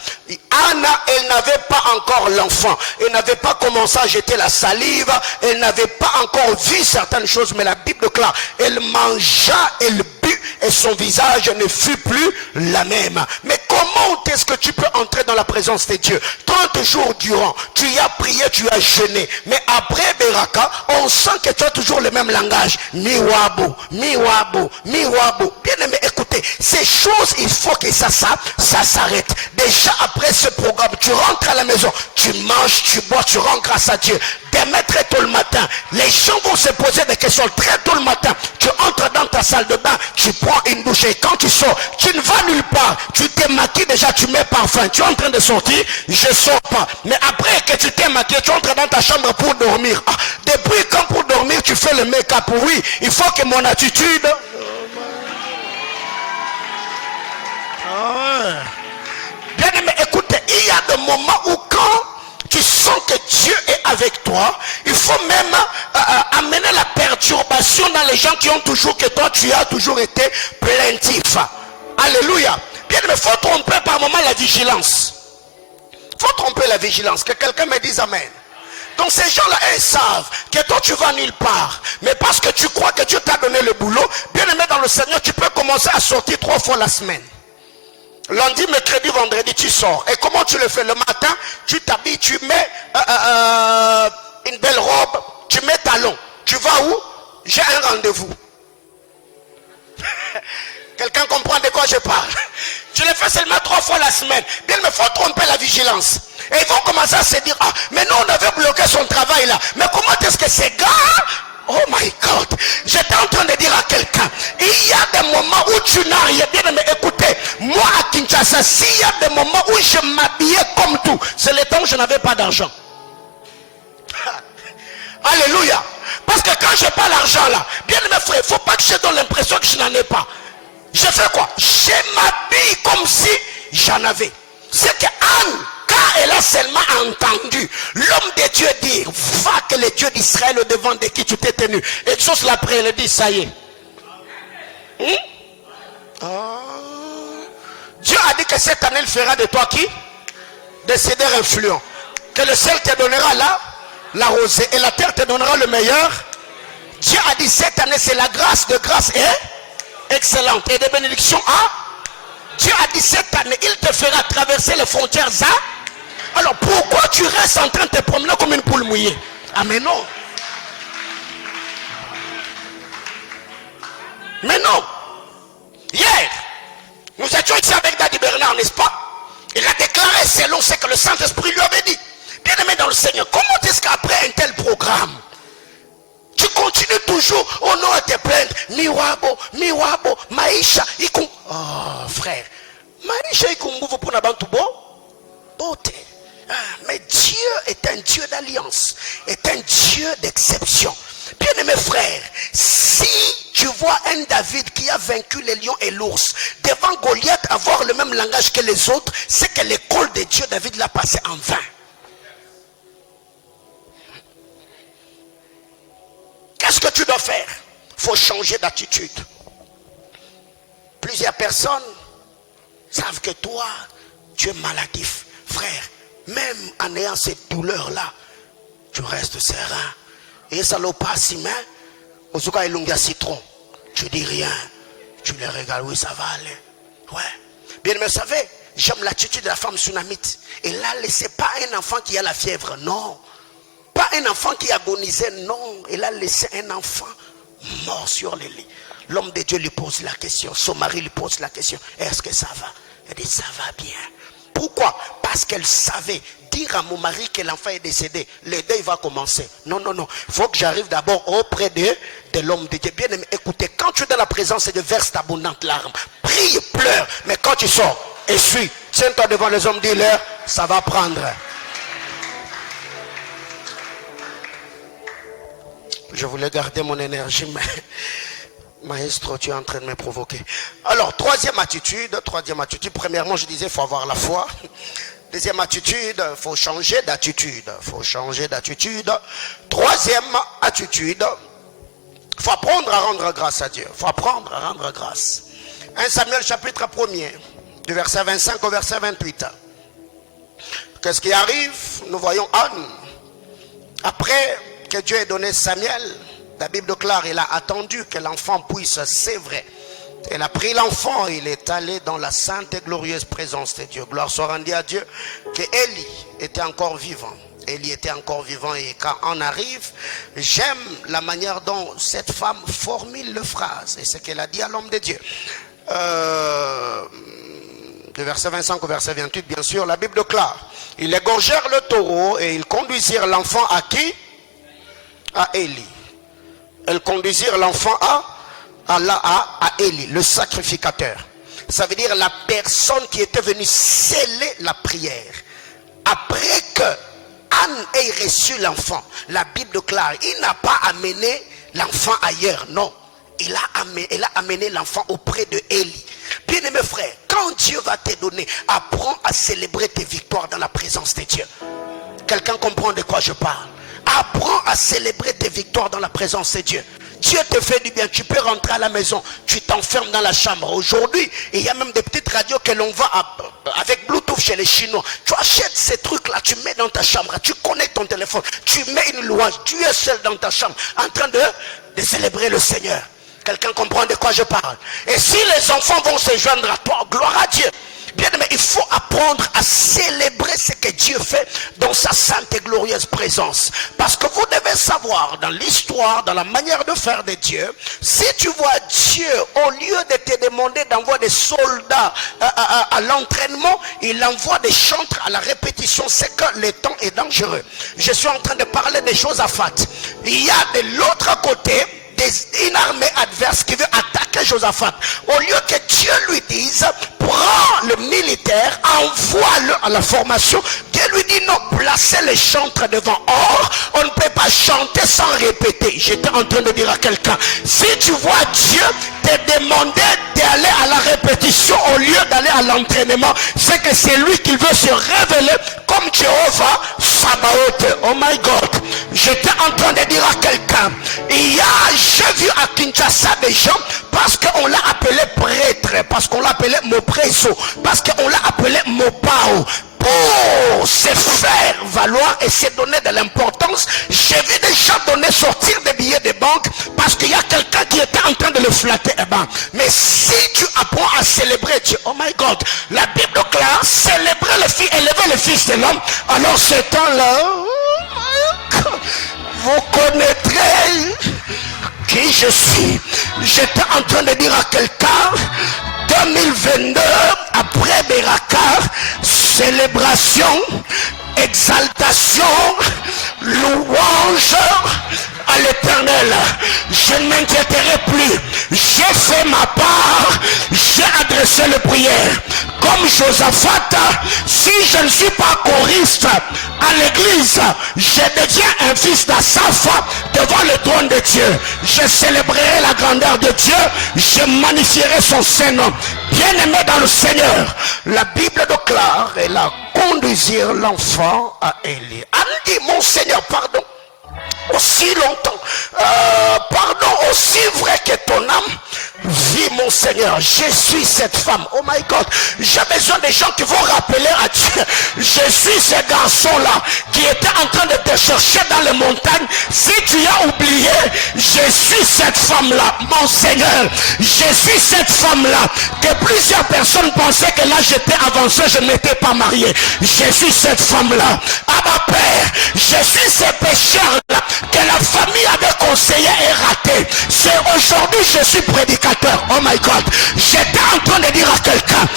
Anna, elle n'avait pas encore l'enfant. Elle n'avait pas commencé à jeter la salive. Elle n'avait pas encore vu certaines choses, mais la Bible déclare, elle mangea, elle but et son visage ne fut plus la même. Mais comment est-ce que tu peux entrer dans la présence de Dieu? 30 jours durant, tu as prié, tu as jeûné. Mais après Beraka, on sent que tu as toujours le même langage. Miwabo, miwabo, miwabo. Bien aimé, écoutez. écoutez, ces choses, il faut que ça s'arrête. Déjà après ce programme, tu rentres à la maison, tu manges, tu bois, tu rends grâce à Dieu. Demain très tôt le matin, les gens vont se poser des questions très tôt le matin. Tu entres dans ta salle de bain, tu prends une douche et quand tu sors, tu ne vas nulle part. Tu t'es maquillé déjà, tu mets parfum. Tu es en train de sortir, je sors pas. Mais après que tu t'es maquillé, tu entres dans ta chambre pour dormir. Ah, depuis quand pour dormir tu fais le make-up? Oui, il faut que mon attitude... Bien aimé, écoutez, il y a des moments où quand tu sens que Dieu est avec toi, il faut même amener la perturbation dans les gens qui ont toujours, que toi tu as toujours été plaintif. Alléluia. Bien aimé, il faut tromper par moment la vigilance. Il faut tromper la vigilance. Que quelqu'un me dise amen. Donc ces gens-là, ils savent que toi tu vas nulle part. Mais parce que tu crois que Dieu t'a donné le boulot, bien aimé dans le Seigneur, tu peux commencer à sortir 3 fois la semaine. Lundi, mercredi, vendredi, tu sors. Et comment tu le fais? Le matin, tu t'habilles, tu mets une belle robe, tu mets talons. Tu vas où? J'ai un rendez-vous. Quelqu'un comprend de quoi je parle? Tu le fais seulement 3 fois la semaine. Bien, il me faut tromper la vigilance. Et ils vont commencer à se dire, ah, mais nous on avait bloqué son travail là. Mais comment est-ce que ces gars... Oh my God, j'étais en train de dire à quelqu'un, il y a des moments où tu n'as rien. Bien aimé, écoutez, moi à Kinshasa, s'il y a des moments où je m'habillais comme tout, c'est le temps où je n'avais pas d'argent. Alléluia. Parce que quand j'ai pas l'argent là, bien aimé frère, il ne faut pas que je donne l'impression que je n'en ai pas. Je fais quoi? Je m'habille comme si j'en avais. C'est que Anne, quand elle a seulement entendu l'homme de Dieu dire, va que le Dieu d'Israël au devant de qui tu t'es tenu, et chose l'après, elle dit, ça y est. Dieu a dit que cette année, il fera de toi qui? Des cédères influents. Que le ciel te donnera là, la rosée, et la terre te donnera le meilleur. Dieu a dit, cette année, c'est la grâce de grâce et excellente. Et des bénédictions à. Dieu a dit, cette année, il te fera traverser les frontières à. Alors, pourquoi tu restes en train de te promener comme une poule mouillée? Ah, mais non. Mais non. Hier, nous étions ici avec Daddy Bernard, n'est-ce pas? Il a déclaré selon ce que le Saint-Esprit lui avait dit. Bien aimé dans le Seigneur, comment est-ce qu'après un tel programme, tu continues toujours au nom de te plaindre? Miwabo, Maïcha, oh frère, Maïcha, Ikunguvu pour Nabantubo, beauté. Mais Dieu est un Dieu d'alliance, est un Dieu d'exception. Bien aimé frère, si tu vois un David qui a vaincu les lions et l'ours, devant Goliath avoir le même langage que les autres, c'est que l'école de Dieu, David l'a passé en vain. Qu'est-ce que tu dois faire? Il faut changer d'attitude. Plusieurs personnes savent que toi, tu es maladif. Frère, même en ayant cette douleur-là, tu restes serein. Et ça l'a pas si main. Au cas où il y a citron, tu dis rien. Tu les regardes, oui, ça va aller. Ouais. Bien, mais vous savez, j'aime l'attitude de la femme sunamite. Et là, c'est pas un enfant qui a la fièvre, non. Pas un enfant qui agonisait, non. Il a laissé un enfant mort sur le lit. L'homme de Dieu lui pose la question. Son mari lui pose la question. Est-ce que ça va? Elle dit, ça va bien. Pourquoi? Parce qu'elle savait. Dire à mon mari que l'enfant est décédé, le deuil va commencer. Non, non, non. Il faut que j'arrive d'abord auprès de l'homme de Dieu. Bien aimé, écoutez, quand tu es dans la présence de Dieu, verse d'abondantes larmes. Prie, pleure. Mais quand tu sors, essuie. Tiens-toi devant les hommes, dis-leur, ça va prendre. Je voulais garder mon énergie, mais maestro, tu es en train de me provoquer. Alors, troisième attitude. Premièrement, je disais, il faut avoir la foi. Deuxième attitude, il faut changer d'attitude. Troisième attitude, il faut apprendre à rendre grâce à Dieu. Il faut apprendre à rendre grâce. 1 Samuel chapitre 1er, du verset 25 au verset 28. Qu'est-ce qui arrive? Nous voyons Anne. Après que Dieu ait donné Samuel, la Bible déclare, il a attendu que l'enfant puisse s'évrer. Elle a pris l'enfant, il est allé dans la sainte et glorieuse présence de Dieu. Gloire soit rendue à Dieu, que Élie était encore vivant. Élie était encore vivant, et quand on arrive, j'aime la manière dont cette femme formule le phrase, et ce qu'elle a dit à l'homme de Dieu. de verset 25 au verset 28, bien sûr, la Bible déclare. Ils égorgèrent le taureau et ils conduisirent l'enfant à qui? À Élie. Ils conduisirent l'enfant à Élie, le sacrificateur. Ça veut dire la personne qui était venue sceller la prière. Après que Anne ait reçu l'enfant, la Bible déclare, il n'a pas amené l'enfant ailleurs, non. Elle a amené l'enfant auprès de Élie. Bien-aimé frère, quand Dieu va te donner, apprends à célébrer tes victoires dans la présence de Dieu. Quelqu'un comprend de quoi je parle? Apprends à célébrer tes victoires dans la présence de Dieu. Dieu te fait du bien, tu peux rentrer à la maison, tu t'enfermes dans la chambre. Aujourd'hui, il y a même des petites radios que l'on va avec Bluetooth chez les Chinois. Tu achètes ces trucs-là, tu mets dans ta chambre, tu connectes ton téléphone, tu mets une louange, tu es seul dans ta chambre en train de célébrer le Seigneur. Quelqu'un comprend de quoi je parle? Et si les enfants vont se joindre à toi, gloire à Dieu. Bien aimé, il faut apprendre à célébrer ce que Dieu fait dans sa sainte et glorieuse présence. Parce que vous devez savoir, dans l'histoire, dans la manière de faire de Dieu, si tu vois Dieu, au lieu de te demander d'envoyer des soldats à l'entraînement, il envoie des chantres à la répétition. C'est que le temps est dangereux. Je suis en train de parler des Josaphat. Il y a de l'autre côté une armée adverse qui veut attaquer Josaphat. Au lieu que Dieu lui dise, prends le militaire, envoie-le à la formation, Dieu lui dit non, placez les chantres devant. Or, on ne peut pas chanter sans répéter. J'étais en train de dire à quelqu'un, si tu vois Dieu te demander d'aller à la répétition au lieu d'aller à l'entraînement, c'est que c'est lui qui veut se révéler comme Jéhovah Sabaoth. Oh my God. J'étais en train de dire à quelqu'un, j'ai vu à Kinshasa des gens, parce qu'on l'a appelé prêtre, parce qu'on l'a appelé Mopreso, parce qu'on l'a appelé Mopao, pour se faire valoir et se donner de l'importance. J'ai vu des gens sortir des billets de banque parce qu'il y a quelqu'un qui était en train de le flatter. Eh ben, mais si tu apprends à célébrer Dieu, oh my God, la Bible déclare, célébrer le Fils, élever le Fils de l'homme, alors ce temps-là, vous connaîtrez qui je suis. J'étais en train de dire à quelqu'un, 2022, après Beraka, célébration, exaltation, louange à l'Éternel. Je ne m'inquiéterai plus. J'ai fait ma part, j'ai adressé les prières. Comme Josaphat, si je ne suis pas choriste à l'église, je deviens un fils d'Asaph devant le trône de Dieu. Je célébrerai la grandeur de Dieu, je magnifierai son Saint-Nom. Bien-aimé dans le Seigneur, la Bible déclare, et la conduisir l'enfant à Élie. Anne dit, mon Seigneur, pardon, aussi longtemps, pardon, aussi vrai que ton âme vit, mon Seigneur, je suis cette femme. Oh my God, j'ai besoin des gens qui vont rappeler à Dieu, je suis ce garçon-là qui était en train de te chercher dans les montagnes. Si tu as oublié, je suis cette femme-là, mon Seigneur, je suis cette femme-là que plusieurs personnes pensaient que là j'étais avancé, je n'étais pas marié. Je suis cette femme-là. À ma Père, je suis ce pécheur-là que la famille avait conseillé et raté. C'est aujourd'hui je suis prédicateur. Oh my God, j'étais en train de dire à quelqu'un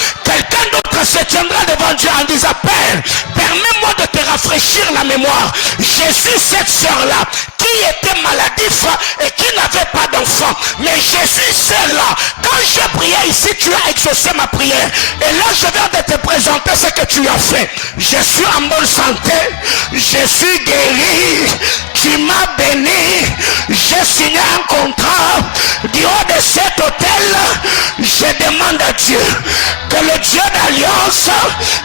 d'autre se tiendra devant Dieu en disant, Père, permets-moi de te rafraîchir la mémoire. Je suis cette soeur-là qui était maladif et qui n'avait pas d'enfant, mais je suis celle-là. Quand j'ai prié ici, tu as exaucé ma prière, et là je viens de te présenter ce que tu as fait. Je suis en bonne santé, je suis guéri, tu m'as béni, j'ai signé un contrat. Du haut de cet hôtel, je demande à Dieu que le Dieu d'alliance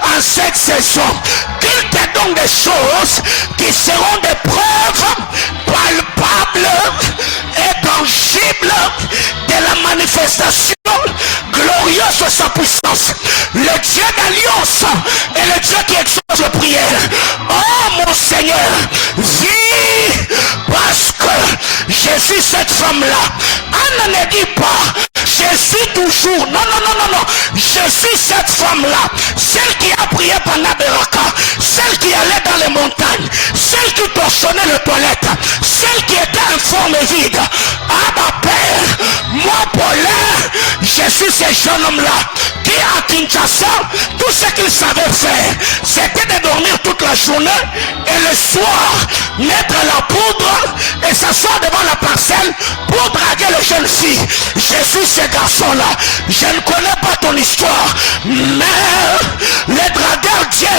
en cette saison, qu'il te donne des choses qui seront des preuves palpables et tangibles de la manifestation glorieuse de sa puissance. Le Dieu d'alliance est le Dieu qui exauce les prières. Oh mon Seigneur, vis, parce que je suis cette femme-là. Anne ne dit pas, Je suis toujours, non, je suis cette femme-là, celle qui a prié pendant Beraka, celle qui allait dans les montagnes, celle qui torchonnait les toilettes, celle qui était en forme vide. Ah ma père, moi Paulin, je suis ce jeune homme-là qui à Kinshasa, tout ce qu'il savait faire, c'était de dormir toute la journée et le soir, mettre la poudre et s'asseoir devant la parcelle pour draguer les jeunes filles. Je suis ce garçon-là. Je ne connais pas ton histoire, mais les dragueurs d'hier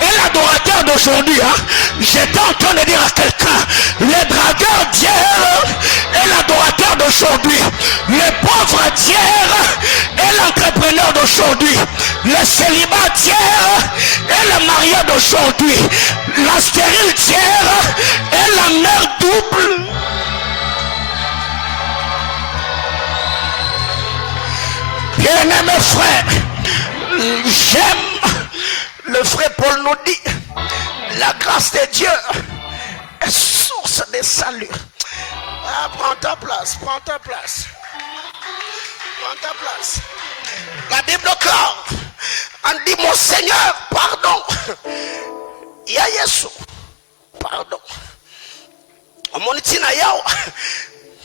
et l'adorateur d'aujourd'hui, j'étais en train de dire à quelqu'un, les dragueurs d'hier et l'adorateur d'aujourd'hui, les pauvres d'hier et l'entrepreneur d'aujourd'hui, le célibat d'hier et le marié d'aujourd'hui, la stérile d'hier et la mère double. Bien-aimé frère, j'aime le frère Paul nous dit, la grâce de Dieu est source de salut. Ah, prends ta place, prends ta place. Prends ta place. La Bible déclare, on dit mon Seigneur, pardon. Ya Yesu, pardon. Omonitina yao,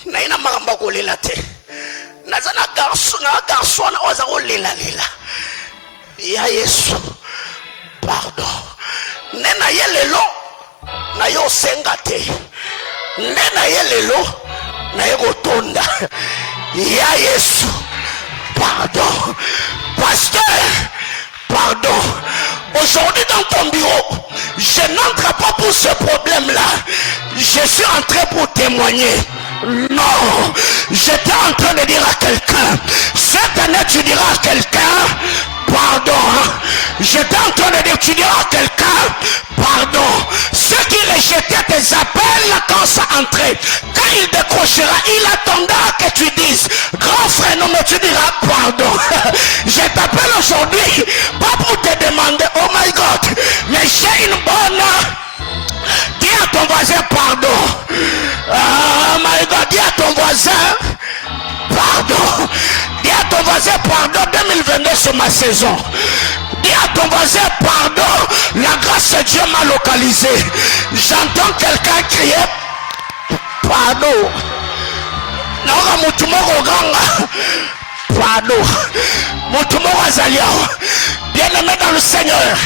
na ina maramba kolela te. Nazana garçon na oza kolela lela. Ya Yesu, pardon. Nena yelelo na yo senga te. Nena yelelo na yo gotonda. Ya Yesu, pardon. Pasteur, pardon. Aujourd'hui dans ton bureau, je n'entre pas pour ce problème-là. Je suis entré pour témoigner. Non, j'étais en train de dire à quelqu'un, cette année tu diras à quelqu'un, pardon. J'étais en train de dire, tu diras à quelqu'un, pardon. Ceux qui rejetaient tes appels quand ça entrait, quand il décrochera, il attendra que tu dises, grand frère, non mais tu diras pardon. Je t'appelle aujourd'hui, pas pour te demander, oh my God, mais j'ai une bonne... Dis à ton voisin pardon. Oh my God, dis à ton voisin pardon. Dis à ton voisin pardon. 2022 c'est ma saison. Dis à ton voisin pardon. La grâce de Dieu m'a localisé. J'entends quelqu'un crier pardon. Non, pardon. Bien-aimé dans le Seigneur,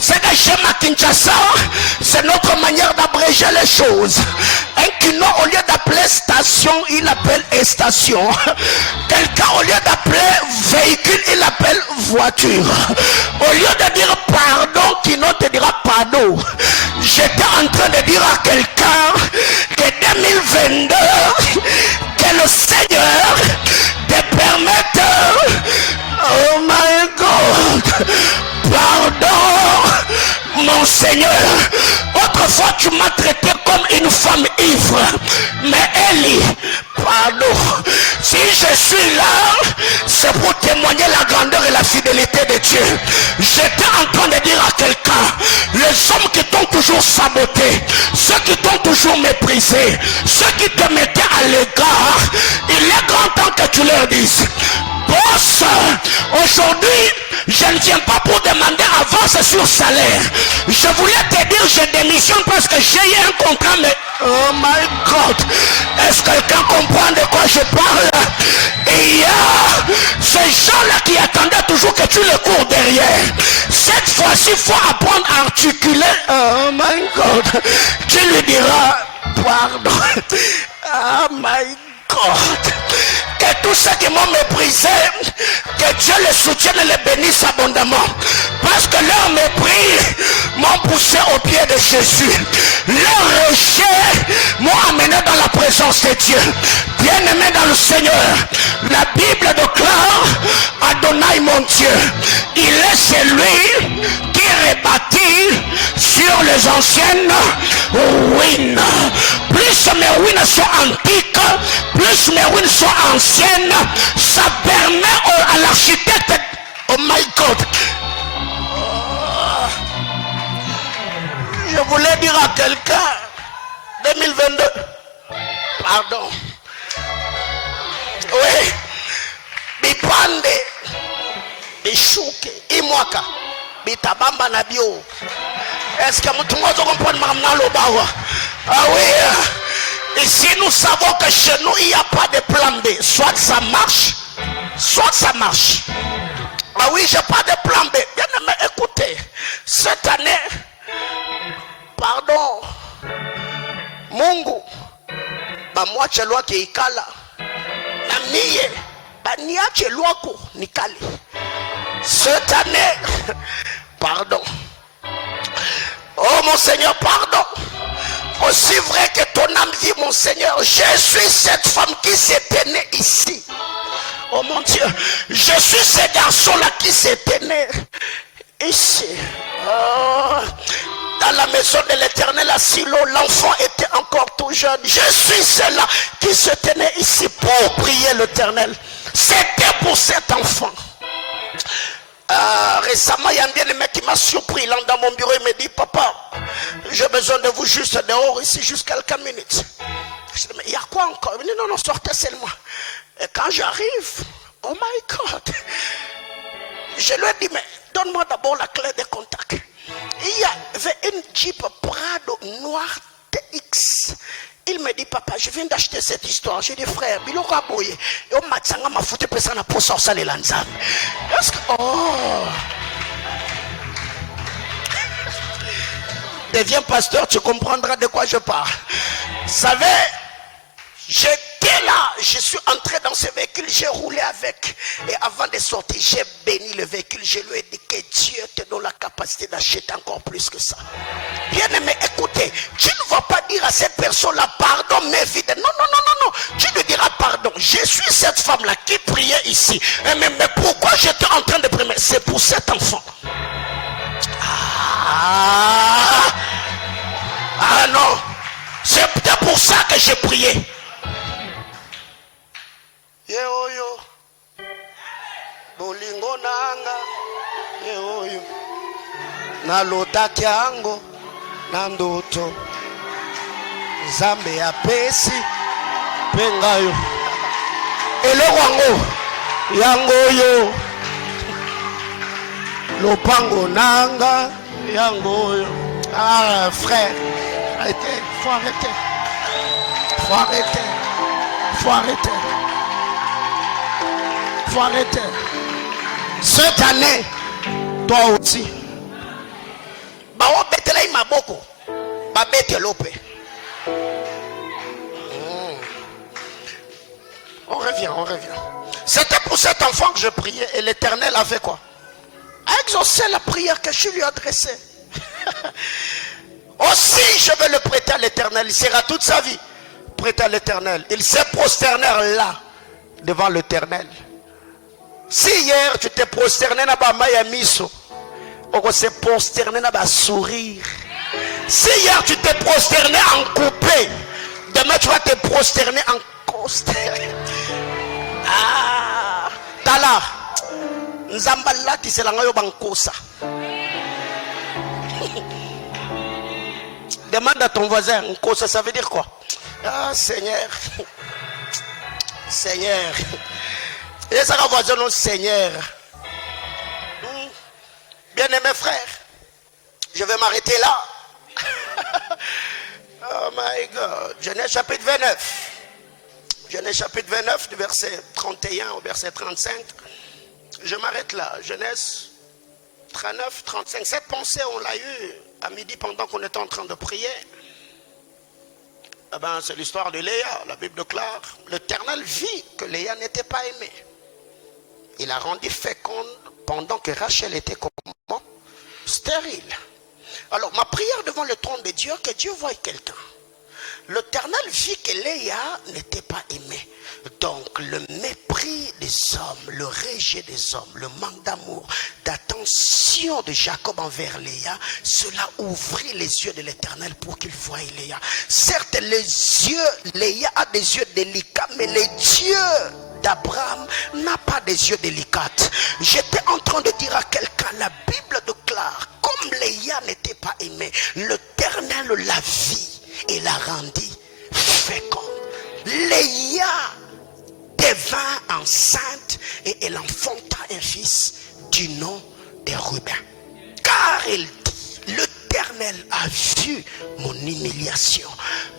c'est que j'aime à Kinshasa, c'est notre manière d'abréger les choses. Un kino, au lieu d'appeler station, il appelle station. Quelqu'un, au lieu d'appeler véhicule, il appelle voiture. Au lieu de dire pardon, kino te dira pardon. J'étais en train de dire à quelqu'un que 2022, que le Seigneur te permette, oh my God, pardon, mon Seigneur. Autrefois tu m'as traité comme une femme ivre, mais Elie, pardon. Si je suis là, c'est pour témoigner la grandeur et la fidélité de Dieu. J'étais en train de dire à quelqu'un, les hommes qui t'ont toujours saboté, ceux qui t'ont toujours méprisé, ceux qui te mettaient à l'égard, il est grand temps que tu leur dises, boss, aujourd'hui, je ne viens pas pour demander avance sur salaire. Je voulais te dire, je démissionne parce que j'ai eu un contrat, mais oh my God, est-ce que quelqu'un comprend de quoi je parle? Et il y a ces gens-là qui attendaient toujours que tu les cours derrière. Cette fois-ci, il faut apprendre à articuler. Oh my God, tu lui diras pardon. Oh my God. Que tous ceux qui m'ont méprisé, que Dieu les soutienne et les bénisse abondamment. Parce que leur mépris m'ont poussé au pied de Jésus. Leur rejet m'ont amené dans la présence de Dieu. Bien-aimé dans le Seigneur, la Bible déclare Adonai mon Dieu. Il est celui qui rebâtit sur les anciennes ruines. Plus mes ruines sont antiques, plus mes ruines sont anciennes, ça permet à l'architecte, oh my God, je voulais dire à quelqu'un, 2022, pardon, oui, Eshuke. Imwaka. Bitabamba na bio. Est-ce que vous comprenez maintenant? Ah oui. Ici, nous savons que chez nous, il n'y a pas de plan B. Soit ça marche, soit ça marche. Ah oui, j'ai pas de plan B. Bien aimé, écoutez. Cette année, pardon, Mungu, moi chelwa ke ikala, na miye, niya chelwa ko nikali. Cette année, pardon. Oh mon Seigneur, pardon. Aussi vrai que ton âme vit, mon Seigneur, je suis cette femme qui s'était née ici. Oh mon Dieu, je suis ce garçon-là qui s'était né ici. Oh, dans la maison de l'Éternel à Silo, l'enfant était encore tout jeune. Je suis celle-là qui s'était né ici pour prier l'Éternel. C'était pour cet enfant. Récemment, il y a un bien-aimé qui m'a surpris. Là, dans mon bureau, il me dit, papa, j'ai besoin de vous juste dehors ici, juste quelques minutes. Je dis, mais il y a quoi encore? Il me dit, non, non, sortez seulement. Et quand j'arrive, oh my God, je lui ai dit, mais donne-moi d'abord la clé de contact. Il y avait une Jeep Prado noire TX. Il me dit, papa, je viens d'acheter cette histoire. J'ai des frères, Bilo Raboye. Et au matin, m'a foutu personne pour sortir les lanzam. Est-ce que, oh, deviens pasteur, tu comprendras de quoi je parle. Vous savez, j'étais là, je suis entré dans ce véhicule, j'ai roulé avec. Et avant de sortir, j'ai béni le véhicule. Je lui ai dit que Dieu te donne la capacité d'acheter encore plus que ça. Bien aimé, écoutez, tu ne vas pas dire à cette personne-là, pardon, mais vide. Non, non, non, non, non. Tu lui diras, pardon, je suis cette femme-là qui priait ici. Mais pourquoi j'étais en train de prier? C'est pour cet enfant. Ah non, c'est peut-être pour ça que j'ai prié. Yeoyo bolingo nanga yeoyo nalota kyango na ndoto Nzambe ya pesi pengayo eloko yango yo lopango nanga yango yo. Ah frère, arrêtez, faut arrêter, faut arrêter, faut arrêter. Faut arrêter. Cette année, toi aussi. On revient, on revient. C'était pour cet enfant que je priais et l'Éternel a fait quoi? A exaucé la prière que je lui ai adressée. Aussi, je vais le prêter à l'Éternel. Il sera toute sa vie prêté à l'Éternel. Il s'est prosterné là, devant l'Éternel. Si hier tu t'es prosterné na ba maya miso, on s'est prosterné na ba sourire. Si hier tu t'es prosterné en coupé, demain tu vas te prosterner en costère. Ah, tala, nzambala ti selanga yo bankosa. Demande à ton voisin, nkosa ça veut dire quoi? Ah Seigneur, Seigneur. Et ça va voisin notre Seigneur. Bien aimé frère, je vais m'arrêter là. Oh my God. Genèse chapitre 29. Genèse chapitre 29 du verset 31 au verset 35. Je m'arrête là. Genèse 39, 35. Cette pensée, on l'a eue à midi pendant qu'on était en train de prier. Eh ben, c'est l'histoire de Léa. La Bible déclare, l'Éternel vit que Léa n'était pas aimée. Il a rendu féconde pendant que Rachel était comment? Stérile. Alors, ma prière devant le trône de Dieu, que Dieu voie quelqu'un. L'Éternel vit que Léa n'était pas aimée. Donc, le mépris des hommes, le rejet des hommes, le manque d'amour, d'attention de Jacob envers Léa, cela ouvrit les yeux de l'Éternel pour qu'il voie Léa. Certes, Léa a des yeux délicats, mais les yeux d'Abraham n'a pas des yeux délicats. J'étais en train de dire à quelqu'un, la Bible déclare, comme Léa n'était pas aimée, l'Éternel la vit et la rendit féconde. Léa devint enceinte et elle enfanta un fils du nom des Ruben. Car il dit, l'Éternel a vu mon humiliation.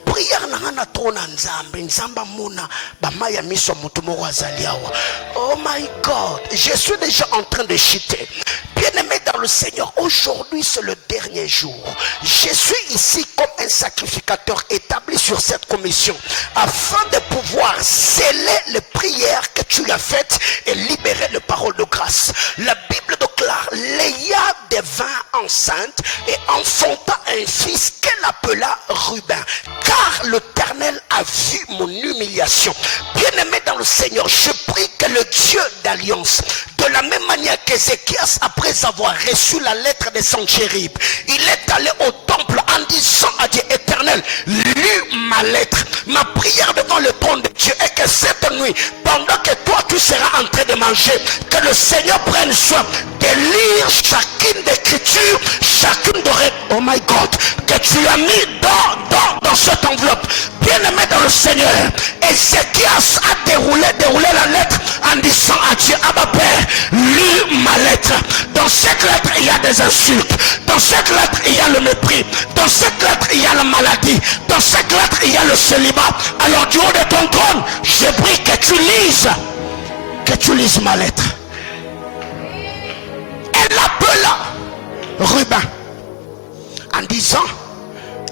Prière na tona nzambe nzamba mona ba maya miso mutu moko azali awa. Oh my God, je suis déjà en train de chuter. Bien-aimé dans le Seigneur, aujourd'hui c'est le dernier jour. Je suis ici comme un sacrificateur établi sur cette commission afin de pouvoir sceller les prières que tu as faites et libérer les paroles de grâce. La Bible déclare, Léa devint enceinte et enfanta un fils qu'elle appela Ruben. Car l'Éternel a vu mon humiliation. Bien-aimé dans le Seigneur, je prie que le Dieu d'alliance, de la même manière qu'Ézéchias, après avoir reçu la lettre de Sanchérib, il est allé au temple en disant à Dieu éternel, lis ma lettre, ma prière devant le trône de Dieu, et que cette nuit, pendant que toi tu seras en train de manger, que le Seigneur prenne soin de lire chacune d'écriture, chacune de... Oh my God, que tu as mis dans cette enveloppe. Bien-aimé dans le Seigneur, Ézéchias a déroulé la lettre en disant à Dieu, Abba Père, lis ma lettre. Dans cette lettre, il y a des insultes. Dans cette lettre, il y a le mépris. Dans cette lettre, il y a la maladie. Dans cette lettre, il y a le célibat. Alors du haut de ton trône, je prie que tu lises ma lettre. Elle appela Ruben en disant,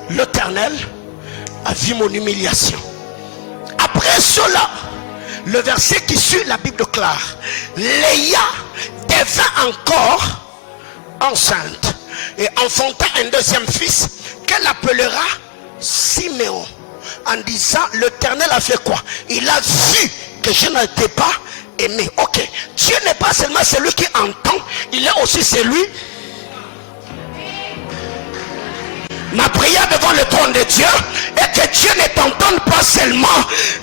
l'Éternel a vu mon humiliation. Après cela, le verset qui suit, la Bible déclare, Léa devint encore enceinte et enfanta un deuxième fils qu'elle appellera Siméon, en disant, l'Éternel a fait quoi? Il a vu que je n'étais pas aimé. Ok, Dieu n'est pas seulement celui qui entend, il est aussi celui. Ma prière devant le trône de Dieu est que Dieu ne t'entende pas seulement,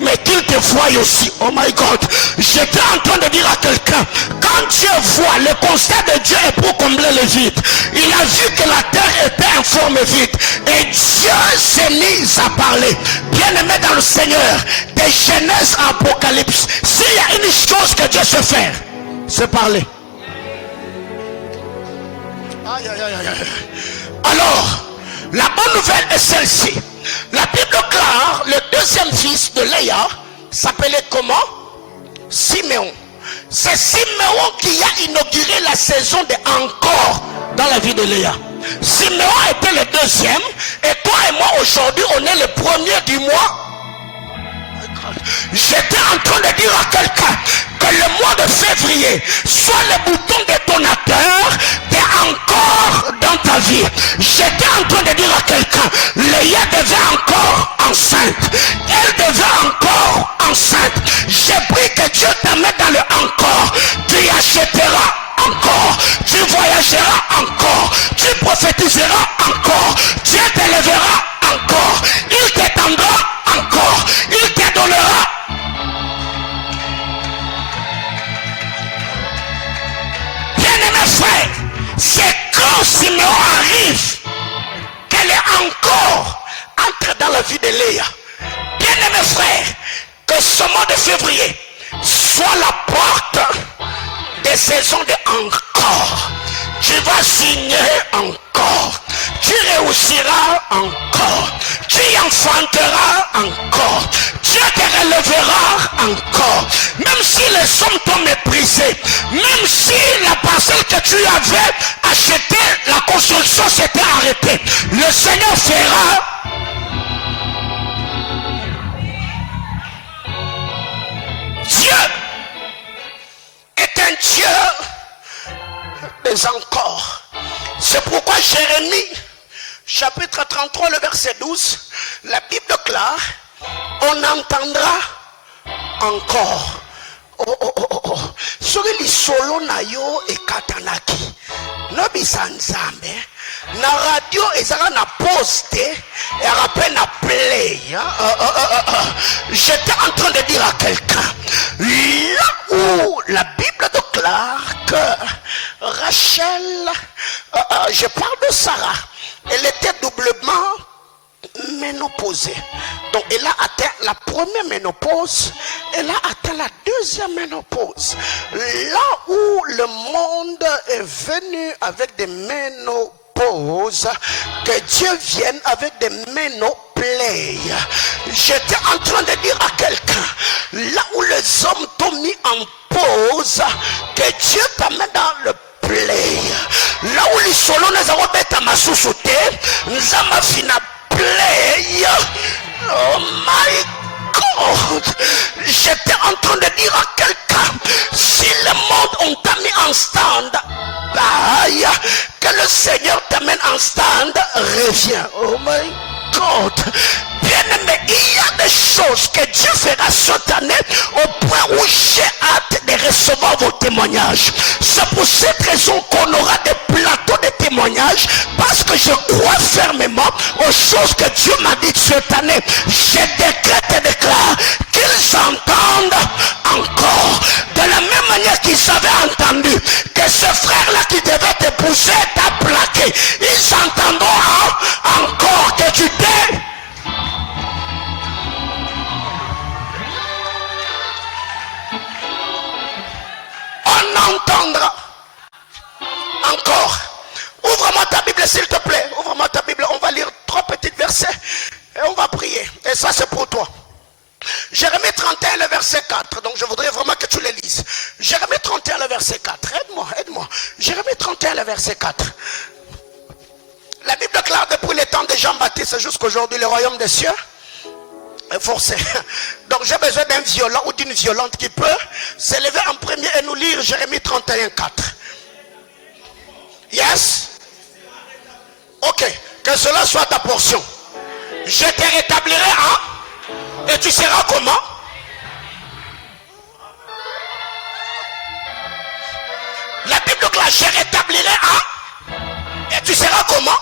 mais qu'il te voie aussi. Oh my God, j'étais en train de dire à quelqu'un, quand Dieu voit, le constat de Dieu est pour combler le vide. Il a vu que la terre était en forme vide et Dieu s'est mis à parler. Bien-aimé dans le Seigneur, de Genèse à Apocalypse, s'il y a une chose que Dieu sait faire, c'est parler. Aïe, aïe, aïe, aïe. Alors, la bonne nouvelle est celle-ci. La Bible déclare, le deuxième fils de Léa s'appelait comment? Siméon. C'est Siméon qui a inauguré la saison de encore dans la vie de Léa. Siméon était le deuxième et toi et moi aujourd'hui on est le premier du mois. J'étais en train de dire à quelqu'un que le mois de février soit le bouton détonateur de encore dans ta vie. J'étais en train de dire à quelqu'un, Léa devait encore enceinte. Elle devait encore enceinte. J'ai pris que Dieu te mette dans le encore. Tu achèteras encore. Tu voyageras encore. Tu prophétiseras encore. Dieu t'élèvera encore. Il t'étendra encore. Il te donnera. Bien-aimés frères, c'est quand Siméon arrive qu'elle est encore entrée dans la vie de Léa. Bien-aimés frères, que ce mois de février soit la porte des saisons de encore. Tu vas signer encore. Tu réussiras encore. Tu enfanteras encore. Dieu te relèvera encore. Même si les hommes t'ont méprisé, même si la parcelle que tu avais achetée, la construction s'était arrêtée, le Seigneur fera. Dieu est un Dieu des encore. C'est pourquoi Jérémie, chapitre 33, le verset 12, la Bible déclare, on entendra encore. Oh, oh, oh, oh. Soki lisolo na yo ekatanaki. Nobisa nzambe. Na radio ezala na poste et rappelle na play. J'étais en train de dire à quelqu'un, là où la Bible déclare que Rachel, je parle de Sarah, elle était doublement ménopausée. Donc elle a atteint la première ménopause, elle a atteint la deuxième ménopause. Là où le monde est venu avec des ménopauses, que Dieu vienne avec des ménoplaies. J'étais en train de dire à quelqu'un, là où les hommes t'ont mis en pause, que Dieu t'amène dans le play. Là où les solos nous avons bêta ma sous-souté, nous avons fini play. Oh my God. J'étais en train de dire à quelqu'un, si le monde on t'a mis en stand, bye, que le Seigneur t'amène en stand, reviens. Oh my God. Bien-aimé, il y a des choses que Dieu fera cette année au point où j'ai hâte de recevoir vos témoignages. C'est pour cette raison qu'on aura des plateaux de témoignages, parce que je crois fermement aux choses que Dieu m'a dites cette année. Je décrète et déclare qu'ils entendent encore. De la même manière qu'ils avaient entendu que ce frère-là qui devait t'épouser t'a plaqué, ils entendront encore que tu t'es. On entendra encore. Ouvre-moi ta Bible s'il te plaît. Ouvre-moi ta Bible. On va lire 3 petits versets et on va prier. Et ça c'est pour toi. Jérémie 31 le verset 4. Donc je voudrais vraiment que tu les lises. Jérémie 31 le verset 4. Aide-moi. Jérémie 31 le verset 4. La Bible déclare depuis les temps de Jean-Baptiste jusqu'aujourd'hui le royaume des cieux est forcé. Donc j'ai besoin d'un violent ou d'une violente qui peut s'élever en premier et nous lire Jérémie 31 4. Yes? Ok. Que cela soit ta portion. Je te rétablirai et tu seras comment? La Bible déclare, je rétablirai et tu seras comment?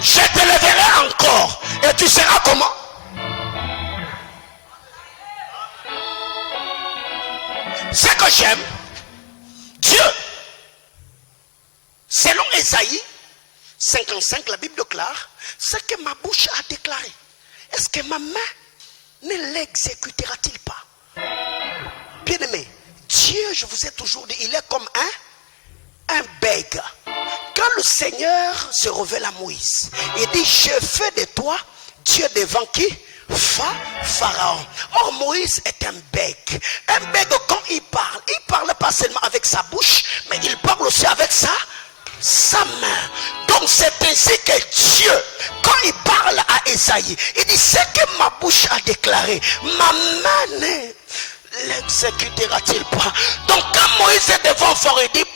Je te leverai encore et tu seras comment? Ce que j'aime, Dieu, selon Ésaïe 55, la Bible déclare, ce que ma bouche a déclaré, est-ce que ma main ne l'exécutera-t-il pas? Bien-aimé, Dieu, je vous ai toujours dit, il est comme un bègue. Quand le Seigneur se révèle à Moïse, il dit, je fais de toi Dieu devant qui? Pharaon. Or Moïse est un bègue. Un bègue, quand il parle pas seulement avec sa bouche, mais il parle aussi avec sa main. Donc c'est ainsi que Dieu, quand il parle à Ésaïe, il dit, ce que ma bouche a déclaré, ma main ne l'exécutera-t-il pas? Donc quand Moïse est devant Pharaon, il dit,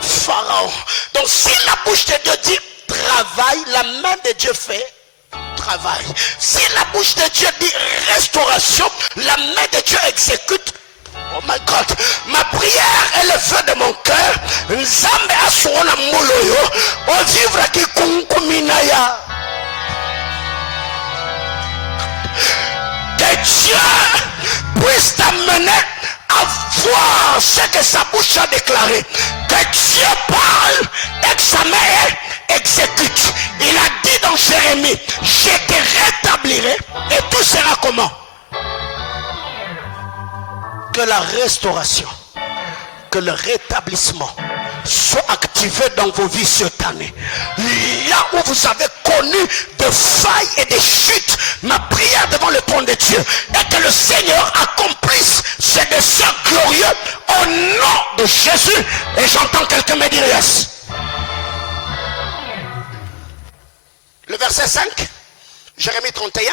Pharaon. Donc si la bouche de Dieu dit travail, la main de Dieu fait travail. Si la bouche de Dieu dit restauration, la main de Dieu exécute. Oh my God, ma prière est le feu de mon cœur. Nzambe asona moloyo o vivre qui kunkuminaya. Que Dieu puisse t'amener à voir ce que sa bouche a déclaré. Que Dieu parle et que sa main exécute. Il a dit dans Jérémie, je te rétablirai et tout sera comment? Que la restauration, que le rétablissement soit activé dans vos vies cette année. Là où vous avez connu des failles et des chutes, ma prière devant le trône de Dieu est que le Seigneur accomplisse ses desseins glorieux au nom de Jésus. Et j'entends quelqu'un me dire yes. Le verset 5, Jérémie 31.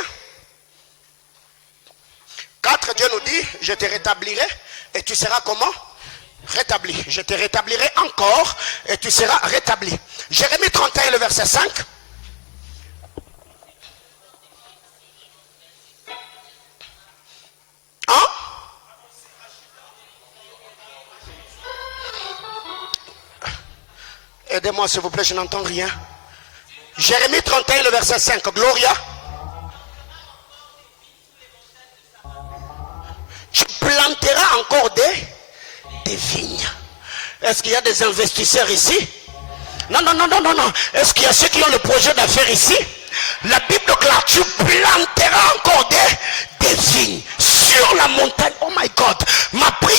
4, Dieu nous dit, je te rétablirai et tu seras comment? Rétabli. Je te rétablirai encore et tu seras rétabli. Jérémie 31, le verset 5. Hein? Aidez-moi s'il vous plaît, je n'entends rien. Jérémie 31, le verset 5. Gloria. Tu planteras encore des vignes. Est-ce qu'il y a des investisseurs ici? Non. Est-ce qu'il y a ceux qui ont le projet d'affaires ici? La Bible déclare, tu planteras encore des vignes sur la montagne. Oh my God. Ma prière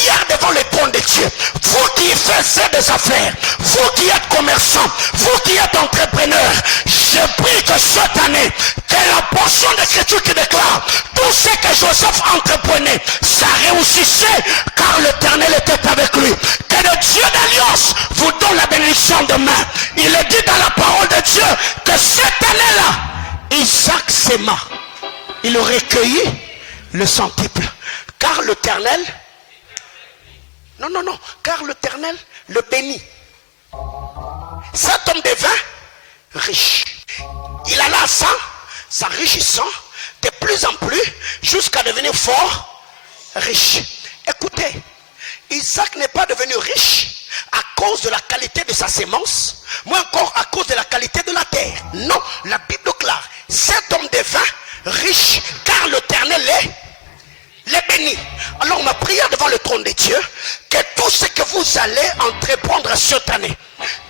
Dieu, vous qui faites des affaires, vous qui êtes commerçants, vous qui êtes entrepreneurs, je prie que cette année, que la portion d'écriture qui déclare tout ce que Joseph entreprenait, ça réussissait car l'Éternel était avec lui. Que le Dieu d'Alliance vous donne la bénédiction demain. Il est dit dans la parole de Dieu que cette année-là, Isaac s'aima. Il recueillit le centuple. Car l'Éternel, car l'Éternel le bénit. Cet homme devint riche. Il alla s'enrichissant de plus en plus jusqu'à devenir fort riche. Écoutez, Isaac n'est pas devenu riche à cause de la qualité de sa sémence, mais encore à cause de la qualité de la terre. Non, la Bible déclare, cet homme devint riche car l'Éternel les bénit. Alors ma prière devant le trône de Dieu, que tout ce que vous allez entreprendre cette année,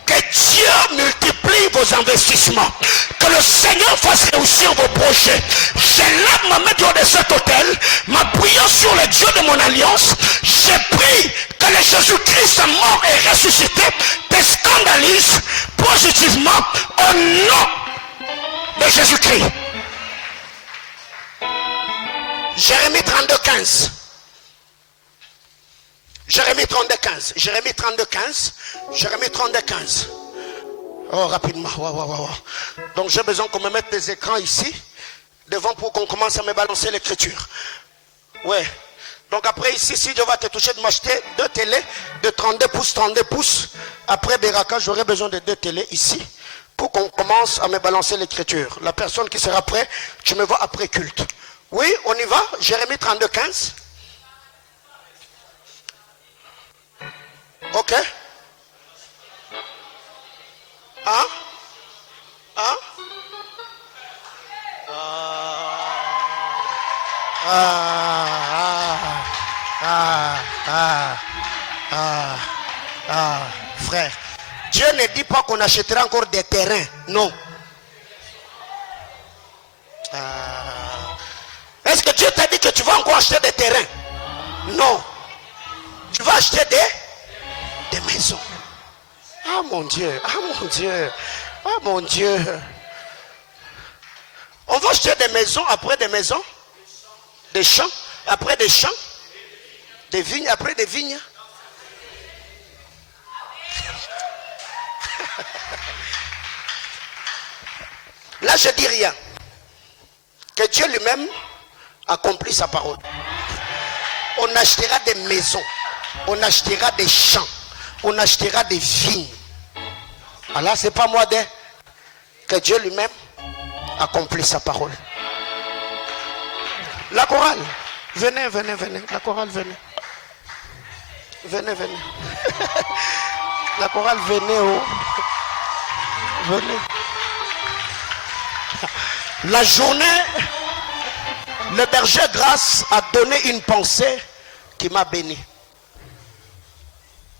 que Dieu multiplie vos investissements, que le Seigneur fasse réussir vos projets. Je lève ma main du haut de cet hôtel, ma prière sur le Dieu de mon alliance. Je prie que le Jésus-Christ mort et ressuscité te scandalise positivement au nom de Jésus-Christ. Jérémie 32, 15. Jérémie 32, 15. Jérémie 32, 15. Jérémie 32, 15. Oh, rapidement. Wow. Donc, j'ai besoin qu'on me mette des écrans ici, devant, pour qu'on commence à me balancer l'écriture. Ouais. Donc, après, ici, si Dieu va te toucher de m'acheter 2 télés de 32 pouces. Après Beraka, j'aurai besoin de 2 télés ici, pour qu'on commence à me balancer l'écriture. La personne qui sera prête, tu me vois après culte. Oui, on y va. Jérémie 32, 15. Ok. Frère, Dieu ne dit pas qu'on achètera encore des terrains. Non. Est-ce que Dieu t'a dit que tu vas encore acheter des terrains? Non. Tu vas acheter des maisons. Ah mon Dieu, ah mon Dieu. On va acheter des maisons, après des maisons, des champs, après des champs, des vignes, après des vignes. Là, je dis rien. Que Dieu lui-même accomplit sa parole. On achètera des maisons, on achètera des champs, on achètera des vignes. Alors, c'est pas moi que Dieu lui-même accomplit sa parole. La chorale, venez. La chorale, venez. Venez. La chorale, venez. Venez. La journée, le berger grâce a donné une pensée qui m'a béni.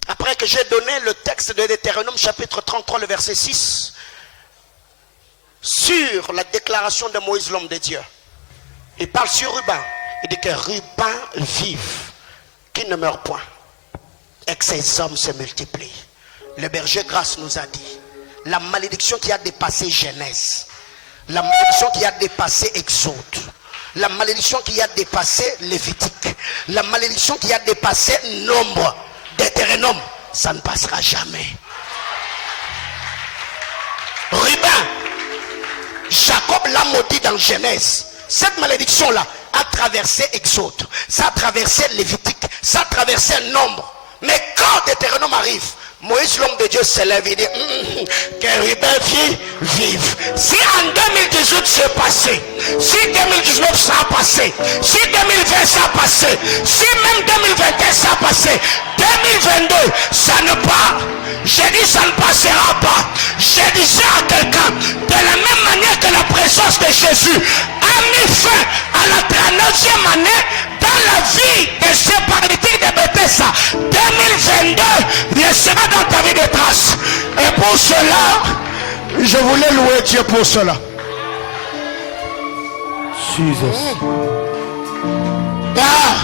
Après que j'ai donné le texte de Deutéronome chapitre 33, le verset 6, sur la déclaration de Moïse, l'homme de Dieu. Il parle sur Ruben. Il dit que Ruben vive, qu'il ne meurt point, et que ses hommes se multiplient. Le berger grâce nous a dit, la malédiction qui a dépassé Genèse, la malédiction qui a dépassé Exode, la malédiction qui a dépassé Lévitique, la malédiction qui a dépassé Nombre, Deutéronome, ça ne passera jamais. Ruben, Jacob l'a maudit dans Genèse. Cette malédiction-là a traversé Exode, ça a traversé Lévitique, ça a traversé Nombre. Mais quand Deutéronome arrive, Moïse, l'homme de Dieu, se lève et dit que Ruben vive. Si en 2018 c'est passé, si 2019 ça a passé, si 2020 ça a passé, si même 2021 ça a passé, 2022 ça ne pas. J'ai dit ça ne passera pas. Je disais à quelqu'un, de la même manière que la présence de Jésus a mis fin à la 39e année dans la vie de ces paralytiques de Bethesda, 2022 il sera dans ta vie de traces. Et pour cela, je voulais louer Dieu pour cela. Jesus. Ah.